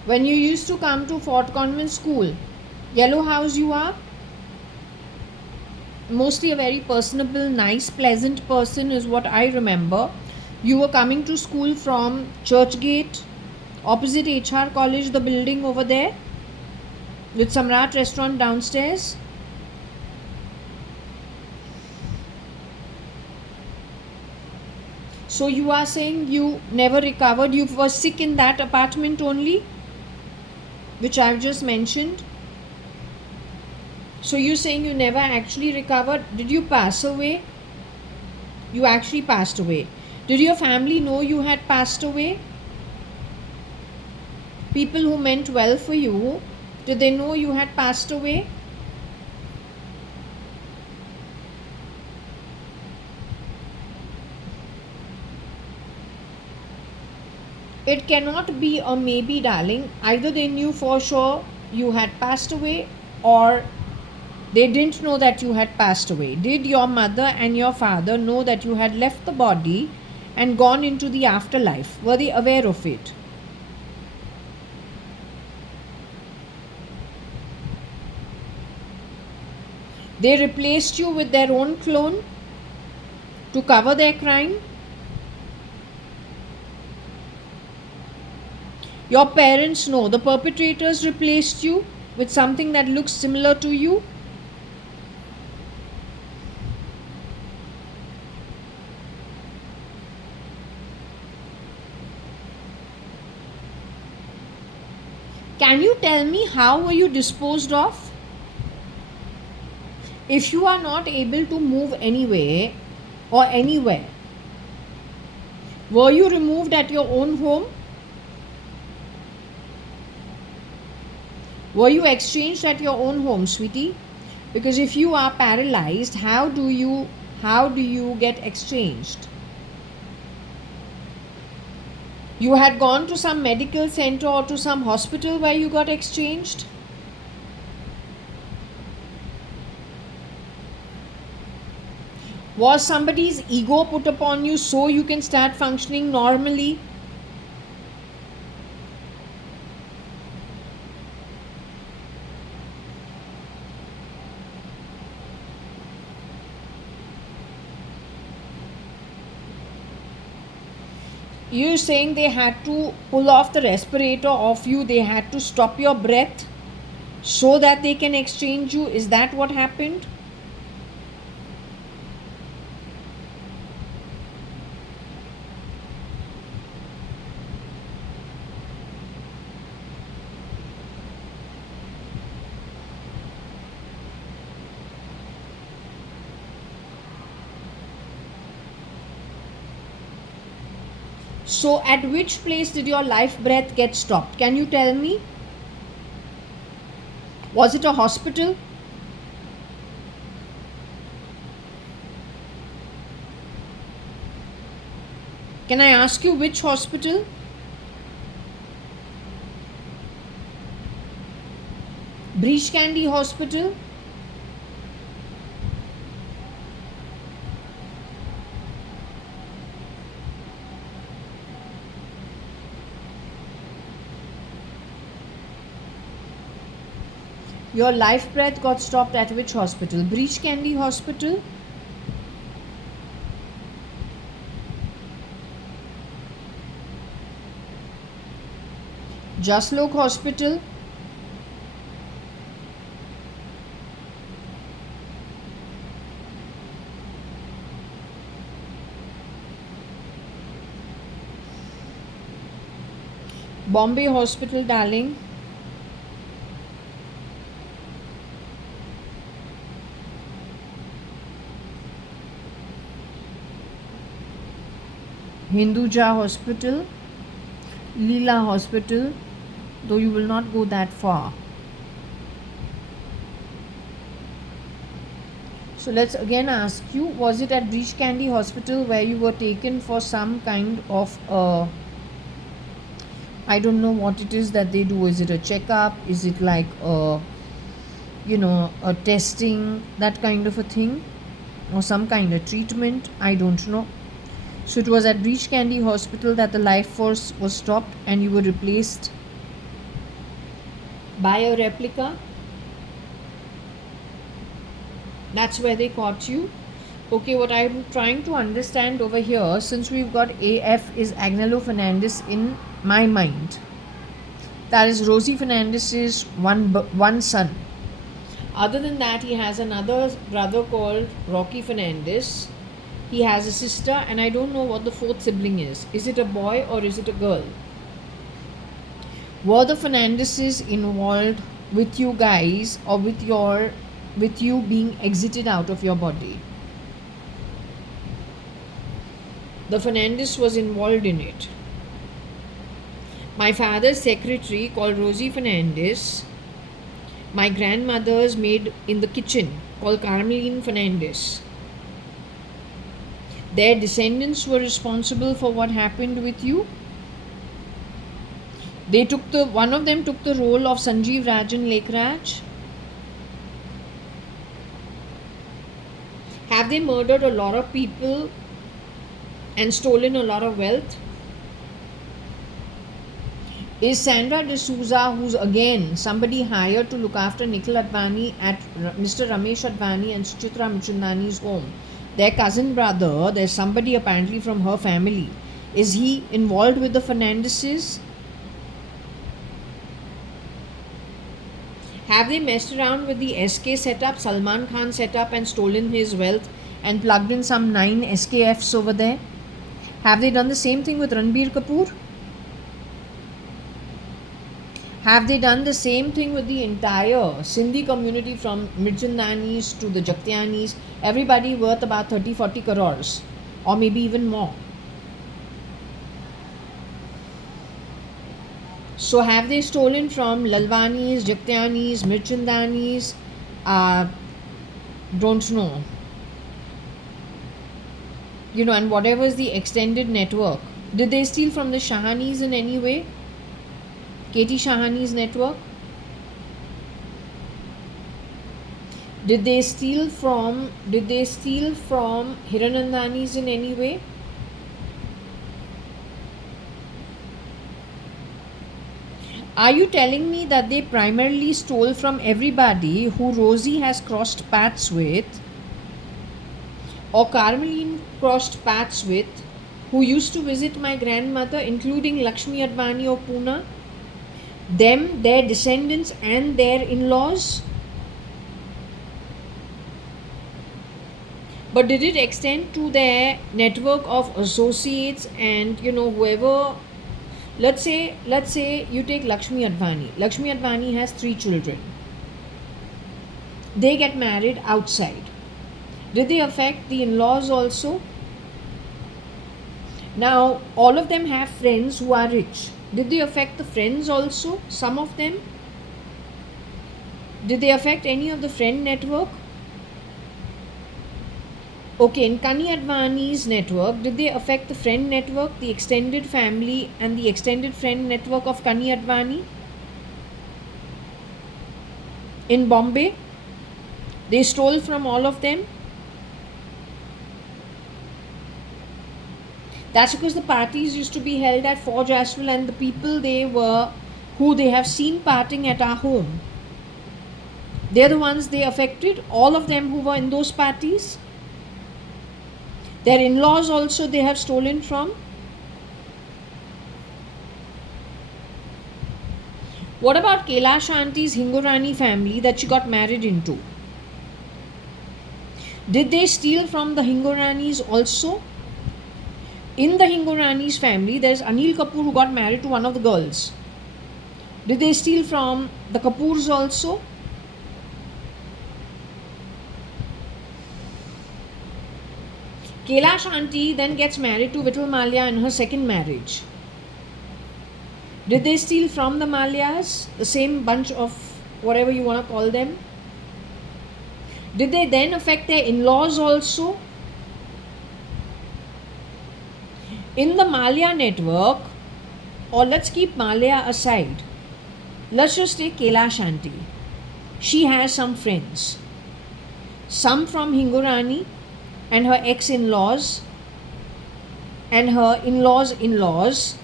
When you used to come to Fort Convent School, Yellow House you are? Mostly a very personable, nice, pleasant person is what I remember. You were coming to school from Churchgate, opposite HR College, the building over there, with Samrat Restaurant downstairs. So you are saying you never recovered, you were sick in that apartment only, which I've just mentioned. So you're saying you never actually recovered. Did you pass away? You actually passed away. Did your family know you had passed away? People who meant well for you, did they know you had passed away? It cannot be a maybe, darling. Either they knew for sure you had passed away or they didn't know that you had passed away. Did your mother and your father know that you had left the body and gone into the afterlife? Were they aware of it? They replaced you with their own clone to cover their crime? Your parents know the perpetrators replaced you with something that looks similar to you? Can you tell me how were you disposed of? If you are not able to move anywhere or anywhere, were you removed at your own home? Were you exchanged at your own home, sweetie? Because if you are paralyzed, how do you get exchanged? You had gone to some medical center or to some hospital where you got exchanged? Was somebody's ego put upon you so you can start functioning normally? You're saying they had to pull off the respirator off you, they had to stop your breath so that they can exchange you. Is that what happened? So at which place did your life breath get stopped? Can you tell me? Was it a hospital? Can I ask you which hospital? Breach Candy Hospital? Your life breath got stopped at which hospital? Breach Candy Hospital? Jaslok Hospital? Bombay Hospital, darling? Hinduja Hospital? Leela Hospital? Though you will not go that far. So let's again ask you, was it at Breach Candy Hospital where you were taken for some kind of I don't know what it is that they do. Is it a checkup? Is it like a testing, that kind of a thing, or some kind of treatment? I don't know. So it was at Breach Candy Hospital that the life force was stopped and you were replaced by a replica. That's where they caught you. Okay, what I'm trying to understand over here, since we've got AF is Agnello Fernandez in my mind. That is Rosie Fernandez's one son. Other than that, he has another brother called Rocky Fernandez. He has a sister, and I don't know what the fourth sibling is. Is it a boy or is it a girl? Were the Fernandezes involved with you guys, or with you being exited out of your body? The Fernandez was involved in it. My father's secretary, called Rosie Fernandez, my grandmother's maid in the kitchen, called Carmeline Fernandez. Their descendants were responsible for what happened with you. One of them took the role of Sanjeev Rajan Lekhraj. Have they murdered a lot of people and stolen a lot of wealth? Is Sandra D'Souza, who's again somebody hired to look after Nikhil Advani at Mr. Ramesh Advani and Suchitra Muchandani's home, their cousin brother, there's somebody apparently from her family, is he involved with the Fernandezes? Have they messed around with the SK setup, Salman Khan setup, and stolen his wealth and plugged in some 9 SKFs over there? Have they done the same thing with Ranbir Kapoor? Have they done the same thing with the entire Sindhi community, from Mirchandanis to the Jaktianis, everybody worth about 30-40 crores, or maybe even more? So have they stolen from Lalwanis, Jaktianis, Mirchandanis? Don't know. And whatever is the extended network. Did they steal from the Shahanis in any way? Katie Shahani's network? Did they steal from Hiranandani's in any way? Are you telling me that they primarily stole from everybody who Rosie has crossed paths with, or Carmeline crossed paths with, who used to visit my grandmother, including Lakshmi Advani of Pune? Them, their descendants, and their in-laws? But did it extend to their network of associates and whoever? Let's say you take Lakshmi Advani. Lakshmi Advani has 3 children. They get married outside. Did they affect the in-laws also? Now, all of them have friends who are rich. Did they affect the friends also? Some of them? Did they affect any of the friend network? Okay, in Kani Advani's network, did they affect the friend network, the extended family, and the extended friend network of Kani Advani? In Bombay, they stole from all of them. That's because the parties used to be held at Forge Ashwell, and the people who they have seen partying at our home, they're the ones they affected, all of them who were in those parties. Their in-laws also they have stolen from. What about Kailash Auntie's Hingorani family that she got married into? Did they steal from the Hingoranis also? In the Hingorani's family, there's Anil Kapoor who got married to one of the girls. Did they steal from the Kapoors also? Kailash Auntie then gets married to Vittal Mallya in her second marriage. Did they steal from the Malyas? The same bunch of whatever you want to call them? Did they then affect their in-laws also? In the Mallya network, or let's keep Mallya aside, let's just take Kailash Auntie. She has some friends. Some from Hingorani and her ex-in-laws and her in-laws' in-laws.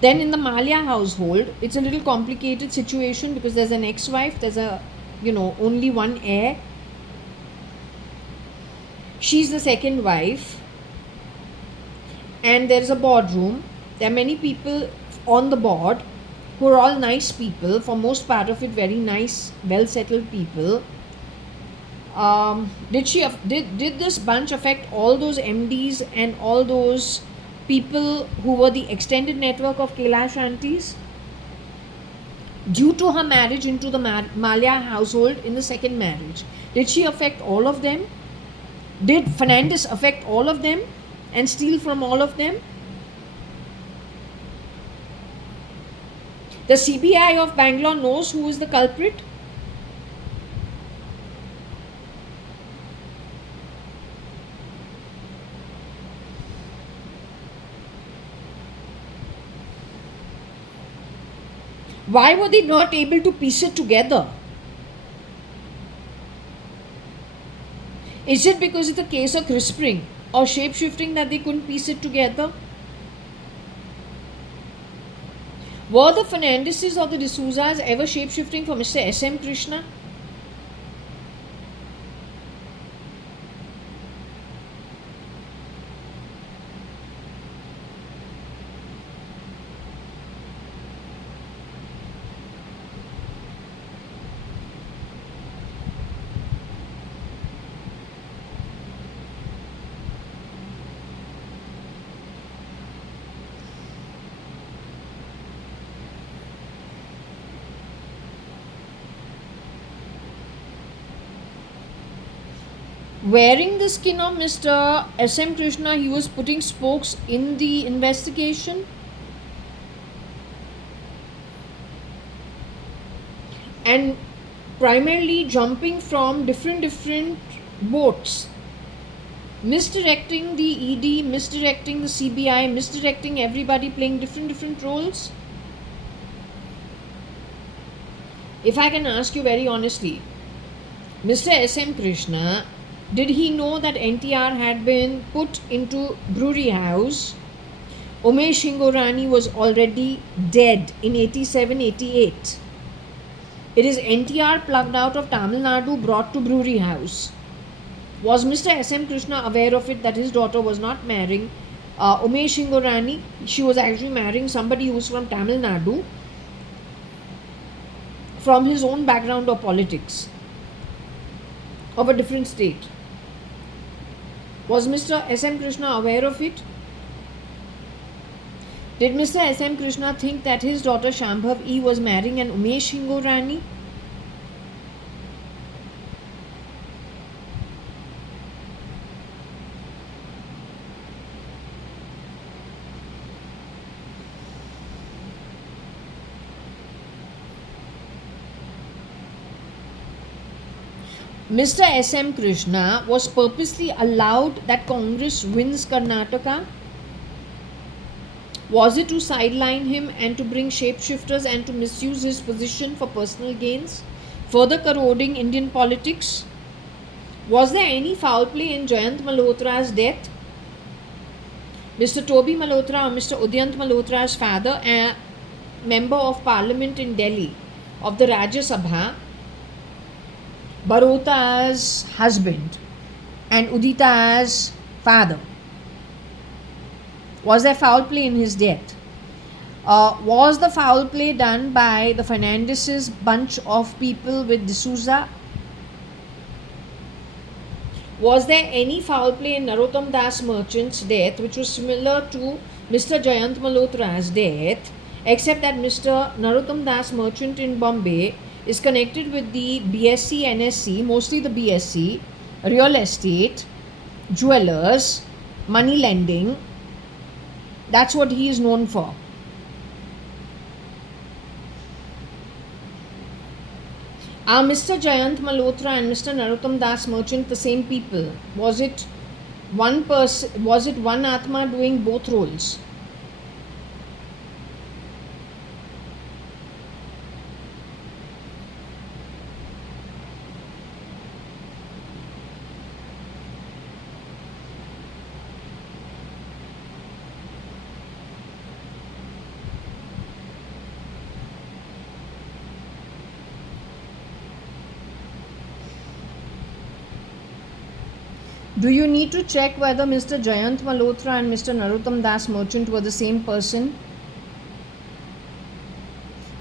Then in the Mallya household, it's a little complicated situation because there's an ex-wife, there's only one heir. She's the second wife. And there is a boardroom. There are many people on the board who are all nice people, for most part of it very nice, well-settled people. Did this bunch affect all those MDs and all those people who were the extended network of Kailash Aunties? Due to her marriage into the Mallya household in the second marriage, did she affect all of them? Did Fernandez affect all of them and steal from all of them? The CBI of Bangalore knows who is the culprit. Why were they not able to piece it together? Is it because it's a case of crispring or shape-shifting that they couldn't piece it together? Were the Fernandezes or the D'Souza's ever shape-shifting for Mr. S.M. Krishna? Wearing the skin of Mr. S.M. Krishna, he was putting spokes in the investigation. And primarily jumping from different boats. Misdirecting the ED, misdirecting the CBI, misdirecting everybody, playing different roles. If I can ask you very honestly, Mr. S.M. Krishna, did he know that NTR had been put into brewery house? Umesh Hingorani was already dead in 87-88. It is NTR plucked out of Tamil Nadu, brought to brewery house. Was Mr. S.M. Krishna aware of it, that his daughter was not marrying Umesh Hingorani? She was actually marrying somebody who was from Tamil Nadu, from his own background of politics, of a different state. Was Mr. S.M. Krishna aware of it? Did Mr. S.M. Krishna think that his daughter Shambhav E was marrying an Umesh Hingorani? Mr. S.M. Krishna was purposely allowed that Congress wins Karnataka? Was it to sideline him and to bring shapeshifters and to misuse his position for personal gains, further corroding Indian politics? Was there any foul play in Jayant Malhotra's death? Mr. Toby Malhotra or Mr. Udyant Malhotra's father, a member of parliament in Delhi of the Rajya Sabha, Barota as husband and Udita as father. Was there foul play in his death? Was the foul play done by the Fernandez's bunch of people with D'Souza? Was there any foul play in Narottam Das Merchant's death which was similar to Mr. Jayant Malhotra's death, except that Mr. Narottam Das Merchant in Bombay is connected with the BSc, NSc, mostly the BSc, real estate, jewelers, money lending. That's what he is known for. Are Mr. Jayant Malhotra and Mr. Narottam Das Merchant the same people? Was it one person? Was it one Atma doing both roles? Do you need to check whether Mr. Jayant Malhotra and Mr. Narottam Das Merchant were the same person?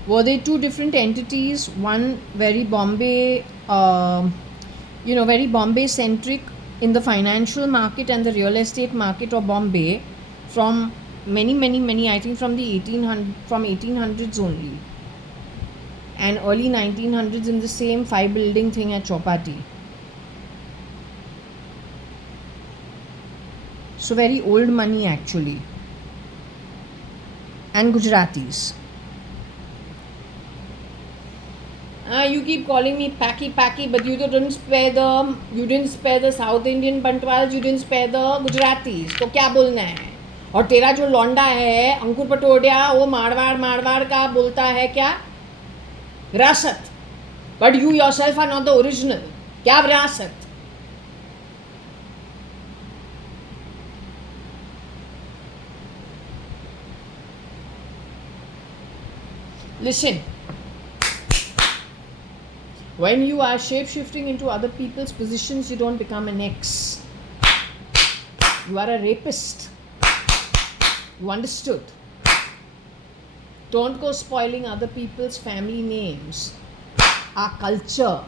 Were they two different entities? One very Bombay, very Bombay centric in the financial market and the real estate market of Bombay from many, I think from the 1800s only, and early 1900s in the same 5-building thing at Chowpatty. So very old money actually. And Gujaratis. You keep calling me packy, but you didn't spare the South Indian Bantwals, you didn't spare the Gujaratis. तो क्या बोलना है? और तेरा जो लौंडा है अंकुर पटोडिया, वो मारवाड़ का बोलता है क्या? विरासत. But you yourself are not the original. क्या विरासत? Listen, when you are shape-shifting into other people's positions, you don't become an ex. You are a rapist. You understood? Don't go spoiling other people's family names, our culture,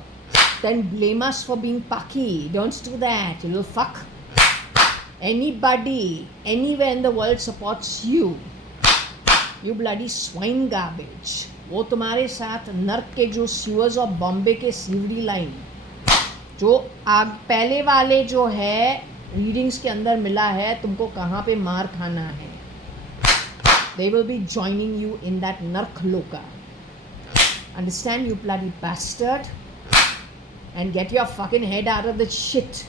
then blame us for being pucky. Don't do that, you little fuck. Anybody, anywhere in the world supports you. You bloody swine garbage. वो तुम्हारे साथ नर्क के जो sewers of Bombay के सीवरी line जो आग पहले वाले जो है रीडिंग्स के अंदर मिला है, तुमको कहाँ पे मार खाना है. They will be joining you in that nark loka. Understand, you bloody bastard? And get your fucking head out of the shit.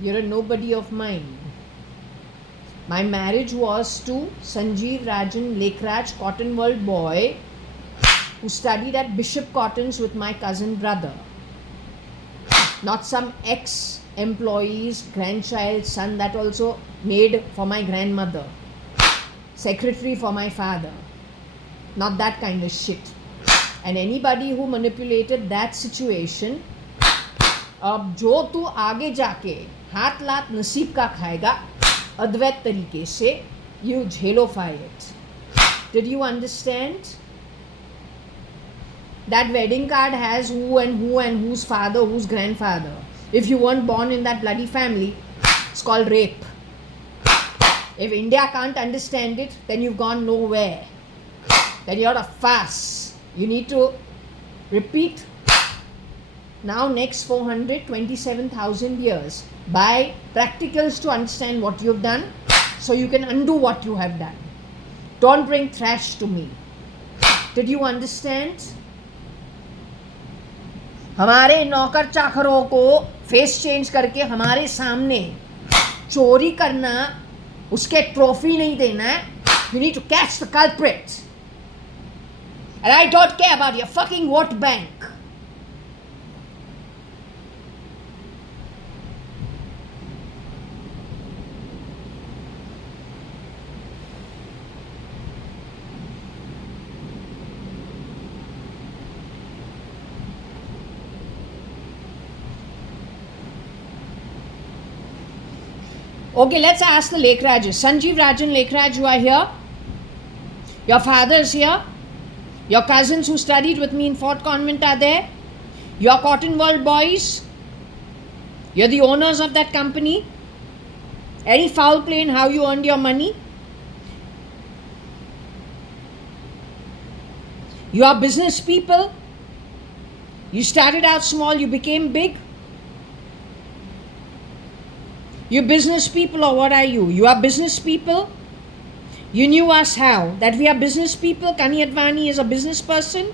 You're a nobody of mine. My marriage was to Sanjeev Rajan Lekhraj Cotton World boy who studied at Bishop Cotton's with my cousin brother. Not some ex-employee's grandchild son that also maid for my grandmother, secretary for my father. Not that kind of shit. And anybody who manipulated that situation, अब जो तू आगे जाके हाथ लात नसीब का खाएगा अद्वैत तरीके से, you झेलोफाई it. Did you understand? That wedding card has who and whose father, whose grandfather. If you weren't born in that bloody family, it's called rape. If India can't understand it, then you've gone nowhere. Then you're a farce. You need to repeat now next 427,000 years by practicals to understand what you've done, so you can undo what you have done. Don't bring trash to me. Did you understand? हमारे नौकर चाकरों को face change करके हमारे सामने चोरी करना, उसके trophy नहीं देना है. You need to catch the culprits. And I don't care about your fucking vote bank. Okay, let's ask the Lekhrajs. Sanjeev, Rajan, Lekhraj, you are here. Your father is here. Your cousins who studied with me in Fort Convent are there. Your Cotton World boys. You're the owners of that company. Any foul play in how you earned your money? You are business people. You started out small, you became big. You business people, or what are you? You are business people. You knew us how? That we are business people. JAYA.ADVANI is a business person.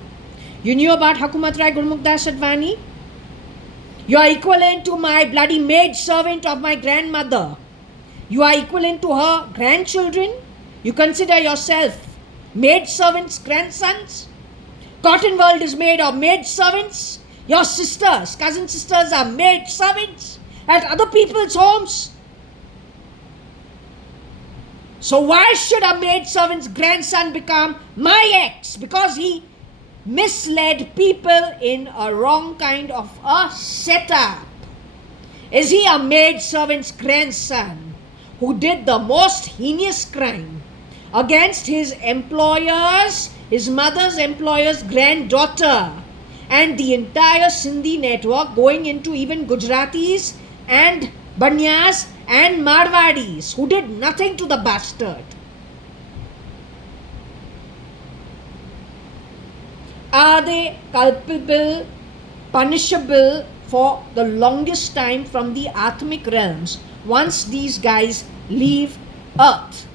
You knew about Hukumat Rai Gurmukdas Advani. You are equivalent to my bloody maid servant of my grandmother. You are equivalent to her grandchildren. You consider yourself maid servants' grandsons. Cotton World is made of maid servants. Your sisters, cousin sisters, are maid servants at other people's homes. So why should a maid servant's grandson become my ex? Because he misled people in a wrong kind of a setup. Is he a maid servant's grandson who did the most heinous crime against his employers, his mother's employer's granddaughter, and the entire Sindhi network, going into even Gujaratis and Banyas and Marwadis, who did nothing to the bastard? Are they culpable, punishable for the longest time from the Atmic realms once these guys leave Earth?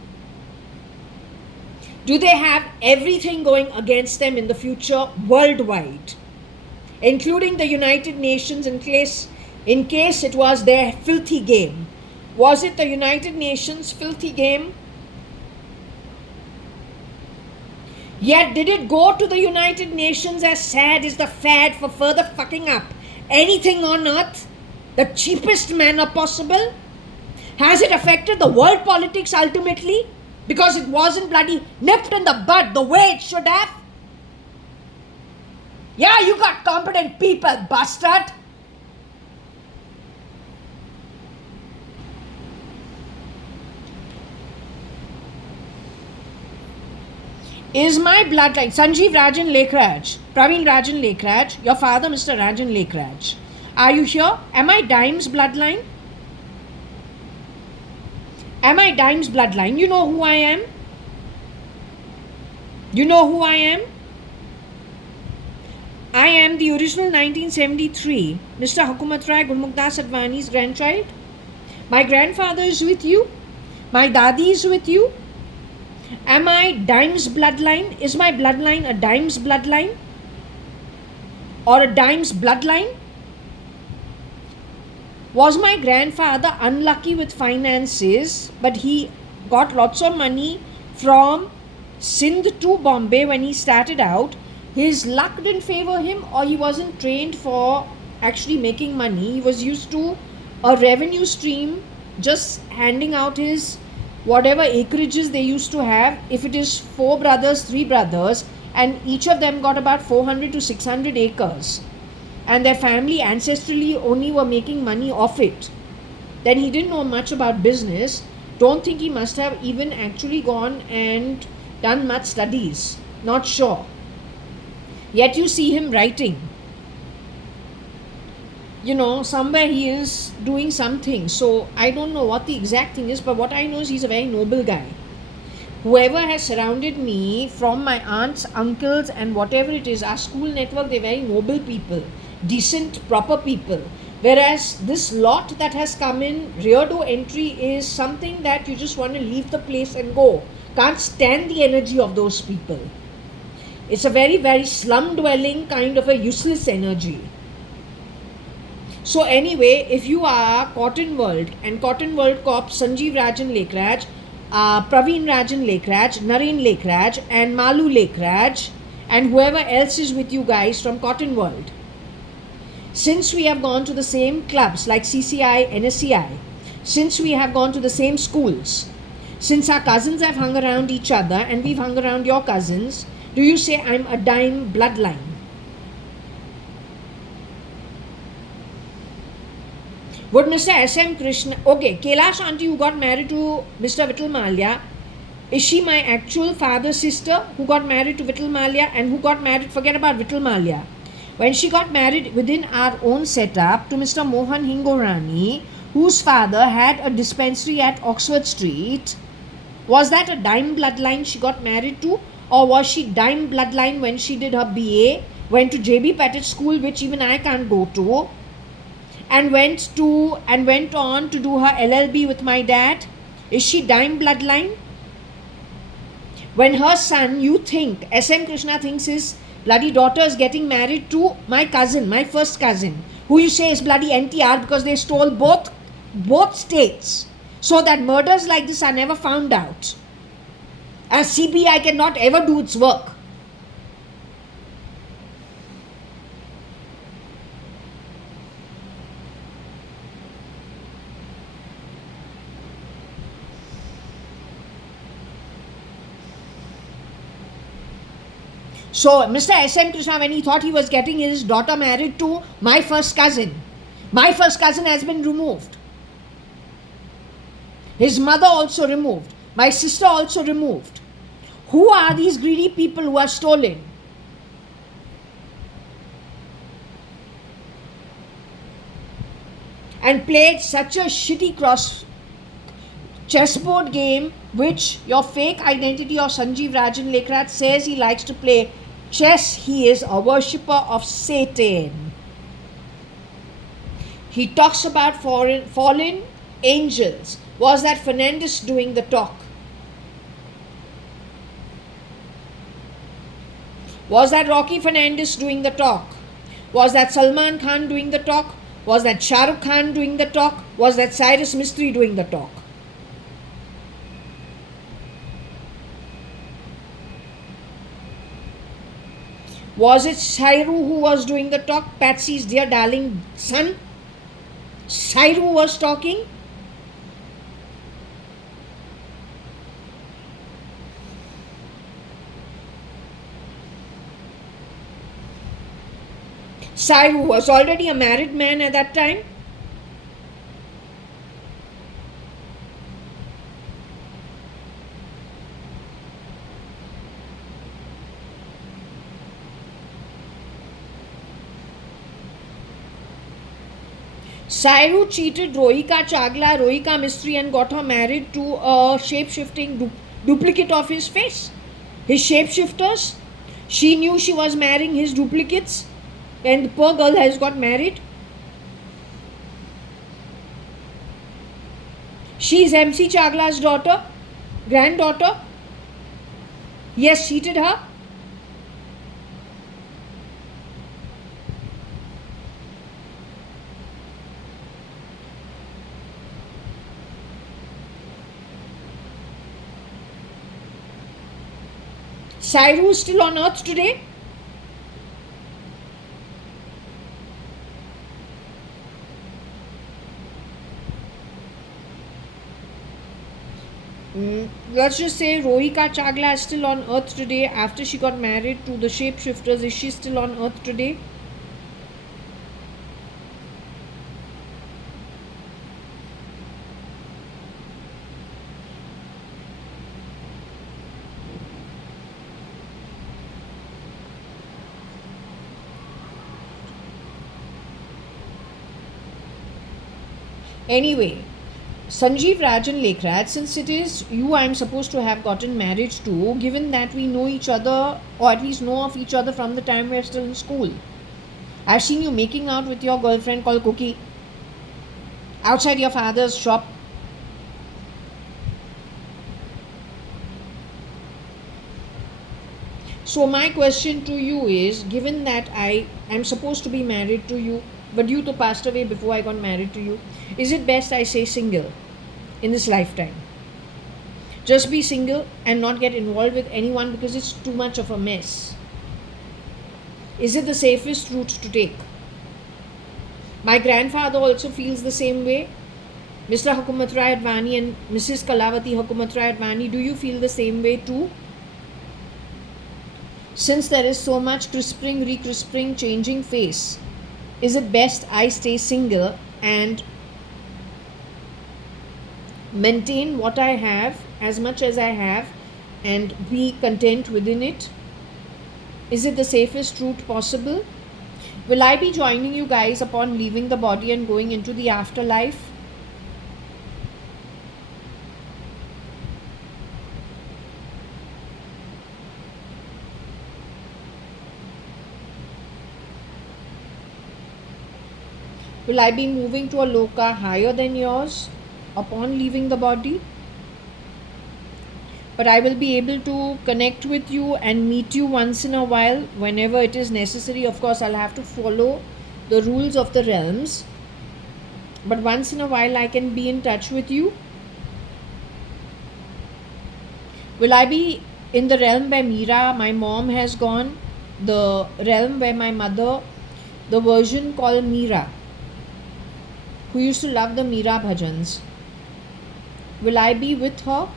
Do they have everything going against them in the future worldwide, including the United Nations, in case it was their filthy game? Was it the United Nations' filthy game? Yet did it go to the United Nations as sad is the fad for further fucking up anything on earth, the cheapest manner possible? Has it affected the world politics ultimately? Because it wasn't bloody nipped in the bud the way it should have? Yeah, you got competent people, bastard. Is my bloodline Sanjeev Rajan Lekhraj, Praveen Rajan Lekhraj, your father Mr. Rajan Lekhraj? Are you here? Am I Dime's bloodline? Am I Dime's bloodline? You know who I am? You know who I am? I am the original 1973 Mr. Hukumat Rai Gurmukdas Advani's grandchild. My grandfather is with you. My dadi is with you. Am I Dime's bloodline? Is my bloodline a Dime's bloodline? Or a Dime's bloodline? Was my grandfather unlucky with finances, but he got lots of money from Sindh to Bombay when he started out? His luck didn't favor him, or he wasn't trained for actually making money. He was used to a revenue stream, just handing out his whatever acreages they used to have. If it is 4 brothers, 3 brothers, and each of them got about 400 to 600 acres, and their family ancestrally only were making money off it, then he didn't know much about business. Don't think he must have even actually gone and done much studies. Not sure. Yet you see him writing. You know, somewhere he is doing something. So I don't know what the exact thing is, but what I know is he's a very noble guy. Whoever has surrounded me, from my aunts, uncles, and whatever it is, our school network, they're very noble people, decent, proper people. Whereas this lot that has come in, rear door entry, is something that you just want to leave the place and go. Can't stand the energy of those people. It's a very, very slum dwelling kind of a useless energy. So anyway, if you are Cotton World and Cotton World Corp Sanjeev Rajan Lekhraj, Praveen Rajan Lekhraj, Naren Lekhraj and Malu Lekhraj and whoever else is with you guys from Cotton World, since we have gone to the same clubs like CCI, NSCI, since we have gone to the same schools, since our cousins have hung around each other and we've hung around your cousins, do you say I'm a dime bloodline? Would Mr. S.M. Krishna, okay, Kailash auntie who got married to Mr. Vittal Malia, is she my actual father's sister who got married to Vittal Malia and who got married, forget about Vittal Malia, when she got married within our own setup to Mr. Mohan Hingorani, whose father had a dispensary at Oxford Street, was that a dime bloodline she got married to, or was she dime bloodline when she did her BA, went to JB Pettit School, which even I can't go to, and went on to do her LLB with my dad? Is she dime bloodline? When her son, you think, S.M. Krishna thinks his bloody daughter is getting married to my cousin, my first cousin, who you say is bloody NTR because they stole both states, so that murders like this are never found out. And CBI cannot ever do its work. So Mr. S.M. Krishna, when he thought he was getting his daughter married to my first cousin has been removed. His mother also removed. My sister also removed. Who are these greedy people who are stolen? And played such a shitty chessboard game, which your fake identity of Sanjeev Rajan Lekhraj says he likes to play chess. He is a worshipper of Satan. He talks about fallen angels. Was that Fernandez doing the talk? Was that Rocky Fernandez doing the talk? Was that Salman Khan doing the talk? Was that Shah Rukh Khan doing the talk? Was that Cyrus Mistry doing the talk? Was it Sairu who was doing the talk? Patsy's dear darling son? Sairu was talking? Sairu was already a married man at that time. Sairu cheated Rohika Chagla, Rohika Mistry, and got her married to a shape-shifting duplicate of his face. His shapeshifters. She knew she was marrying his duplicates, and the poor girl has got married. She is MC Chagla's daughter, granddaughter. Yes, cheated her. Sairu is still on earth today. Let's just say Rohika Chagla is still on earth today after she got married to the shapeshifters. Is she still on earth today? Anyway, Sanjeev Rajan Lekhraj, since it is you I am supposed to have gotten married to, given that we know each other, or at least know of each other from the time we are still in school. I've seen you making out with your girlfriend called Cookie outside your father's shop. So my question to you is, given that I am supposed to be married to you, but you to passed away before I got married to you. Is it best I stay single in this lifetime? Just be single and not get involved with anyone because it's too much of a mess. Is it the safest route to take? My grandfather also feels the same way. Mr. Hukumat Rai Advani and Mrs. Kalavati Hukumat Rai Advani, do you feel the same way too? Since there is so much crisping, re-crisping, changing face, is it best I stay single and maintain what I have as much as I have and be content within it? Is it the safest route possible? Will I be joining you guys upon leaving the body and going into the afterlife? Will I be moving to a loka higher than yours upon leaving the body? But I will be able to connect with you and meet you once in a while whenever it is necessary. Of course, I'll have to follow the rules of the realms. But once in a while, I can be in touch with you. Will I be in the realm where Meera, my mom, has gone? The realm where my mother, the version called Meera, who used to love the Meera bhajans. Will I be with her?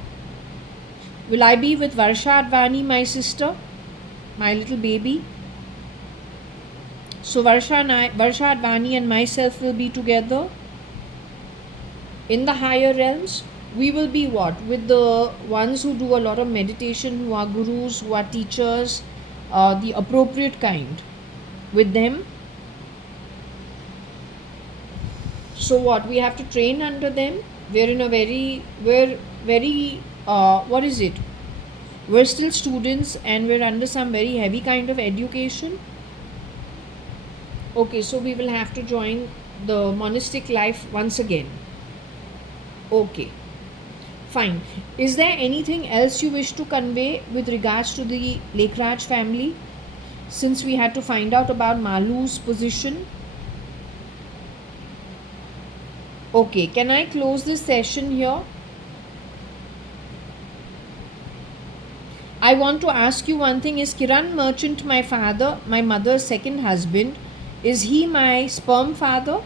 Will I be with Varsha Advani, my sister, my little baby? So Varsha Advani and myself will be together in the higher realms. We will be what? With the ones who do a lot of meditation, who are gurus, who are teachers, the appropriate kind. With them. So what? We have to train under them. What is it? We're still students and we're under some very heavy kind of education. Okay, so we will have to join the monastic life once again. Okay, fine. Is there anything else you wish to convey with regards to the Lekhraj family? Since we had to find out about Malu's position. Okay, can I close this session here? I want to ask you one thing. Is Kiran Merchant my father, my mother's second husband? Is he my sperm father?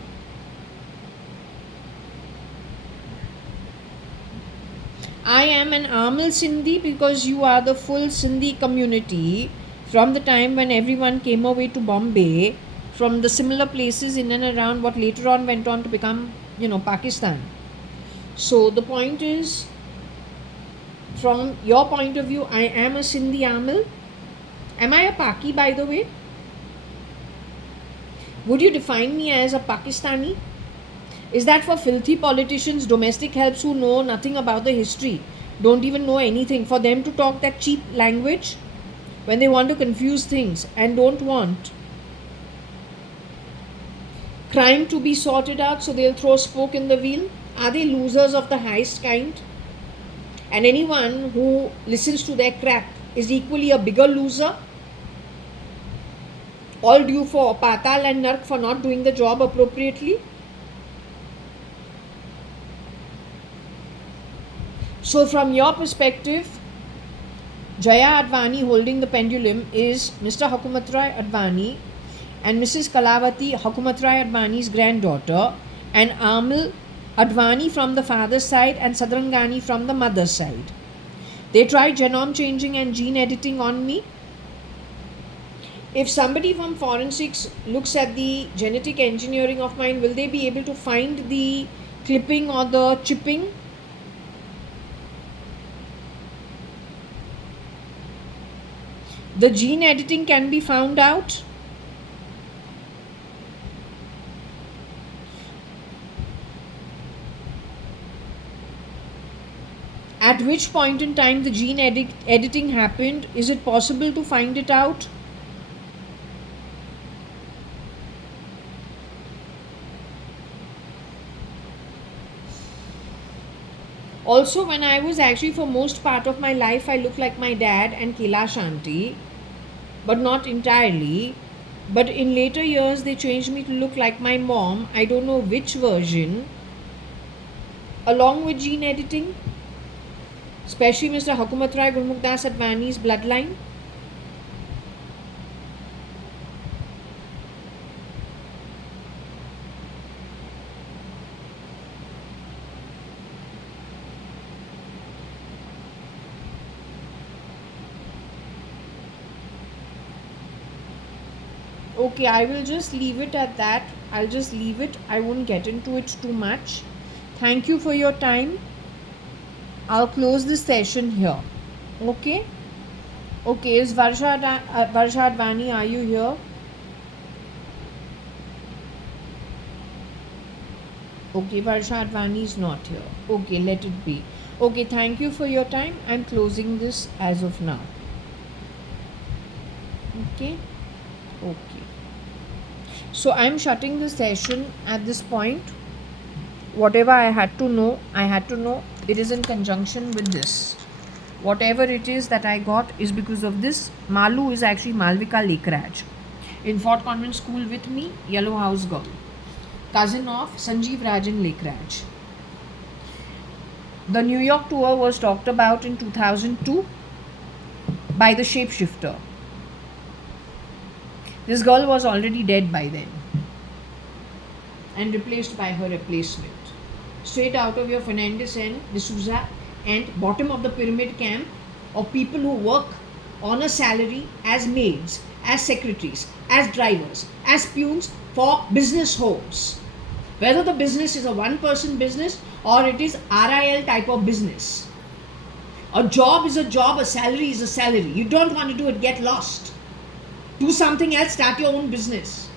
I am an Amal Sindhi because you are the full Sindhi community from the time when everyone came away to Bombay from the similar places in and around what later on went on to become, Pakistan. So the point is, from your point of view, I am a Sindhi Amal. Am I a Paki, by the way? Would you define me as a Pakistani? Is that for filthy politicians, domestic helps who know nothing about the history, don't even know anything, for them to talk that cheap language when they want to confuse things and don't want crime to be sorted out, so they'll throw spoke in the wheel? Are they losers of the highest kind? And anyone who listens to their crap is equally a bigger loser? All due for Patal and Nark for not doing the job appropriately? So from your perspective, Jaya.ADVANI holding the pendulum is Mr. Hukumat Rai Advani and Mrs. Kalavati Hukumat Rai Advani's granddaughter, and Amal Advani from the father's side and Sadrangani from the mother's side. They tried genome changing and gene editing on me. If somebody from forensics looks at the genetic engineering of mine, will they be able to find the clipping or the chipping? The gene editing can be found out. At which point in time the gene editing happened? Is it possible to find it out? Also, when I was actually, for most part of my life, I looked like my dad and Kailash Aunty, but not entirely. But in later years, they changed me to look like my mom. I don't know which version. Along with gene editing, especially Mr. Hukumat Rai Gurmukh Das Advani's bloodline. Okay, I will just leave it at that. I'll just leave it. I won't get into it too much. Thank you for your time. I'll close this session here. Okay? Okay, is Varsha Advani, are you here? Okay, Varsha Advani is not here. Okay, let it be. Okay, thank you for your time. I'm closing this as of now. Okay? Okay. So I'm shutting the session at this point. Whatever I had to know, it is in conjunction with this. Whatever it is that I got is because of this. Malu is actually Malvika Lekhraj. In Fort Convent School with me, Yellow House Girl. Cousin of Sanjeev Rajan Lekhraj. The New York tour was talked about in 2002 by the Shapeshifter. This girl was already dead by then and replaced by her replacement. Straight out of your Fernandez and D'Souza and bottom of the pyramid camp of people who work on a salary as maids, as secretaries, as drivers, as peons for business homes. Whether the business is a one-person business or it is RIL type of business. A job is a job, a salary is a salary. You don't want to do it, get lost. Do something else, start your own business.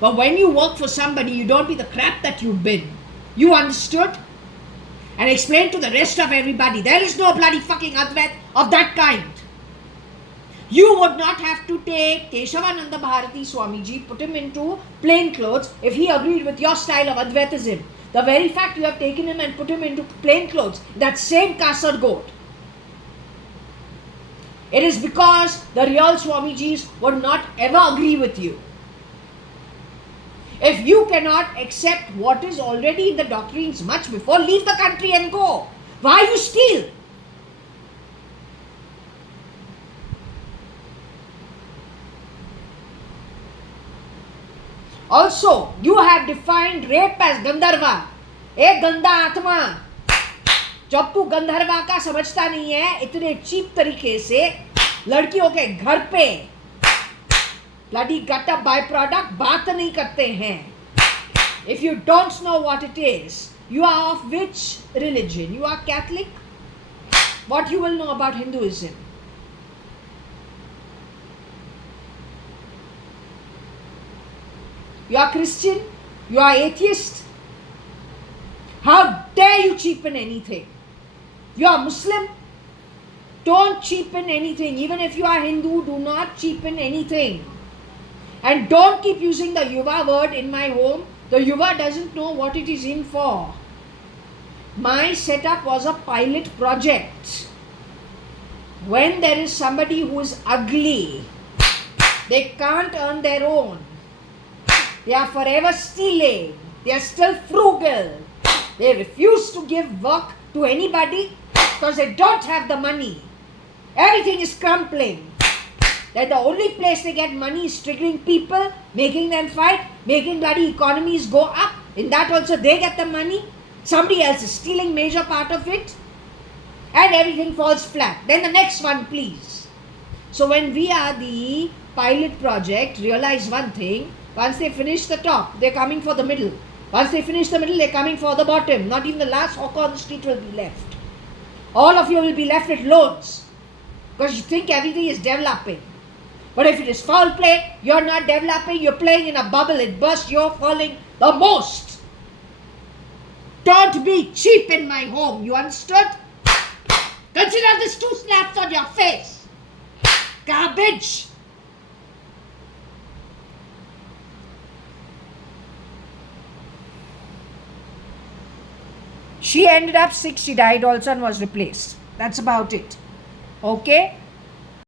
But when you work for somebody, you don't be the crap that you've been. You understood? And explain to the rest of everybody, there is no bloody fucking Advait of that kind. You would not have to take Keshavananda Bharati Swamiji, put him into plain clothes if he agreed with your style of Advaitism. The very fact you have taken him and put him into plain clothes, that same Kasargod. It is because the real Swamijis would not ever agree with you. If you cannot accept what is already in the doctrines much before, leave the country and go. Why you steal? Also, you have defined rape as Gandharva. एक गंदा आत्मा. जब तू गंधर्वा का समझता नहीं है इतने चीप तरीके से लड़कियों के घर पे bloody gutter byproduct बात नहीं करते हैं. If you don't know what it is, you are of which religion? You are Catholic? What you will know about Hinduism? You are Christian? You are atheist? How dare you cheapen anything? You are Muslim? Don't cheapen anything. Even if you are Hindu, do not cheapen anything. And don't keep using the Yuva word in my home. The Yuva doesn't know what it is in for. My setup was a pilot project. When there is somebody who is ugly, they can't earn their own. They are forever stealing. They are still frugal. They refuse to give work to anybody because they don't have the money. Everything is crumbling. Then the only place they get money is triggering people, making them fight, making bloody economies go up. In that also they get the money. Somebody else is stealing major part of it. And everything falls flat. Then the next one, please. So when we are the pilot project, realize one thing. Once they finish the top, they're coming for the middle. Once they finish the middle, they're coming for the bottom. Not even the last hawker on the street will be left. All of you will be left with loans. Because you think everything is developing. But if it is foul play, you're not developing, you're playing in a bubble, it bursts, you're falling the most. Don't be cheap in my home, you understood? Consider this 2 slaps on your face. Garbage. She ended up sick, she died also and was replaced. That's about it. Okay?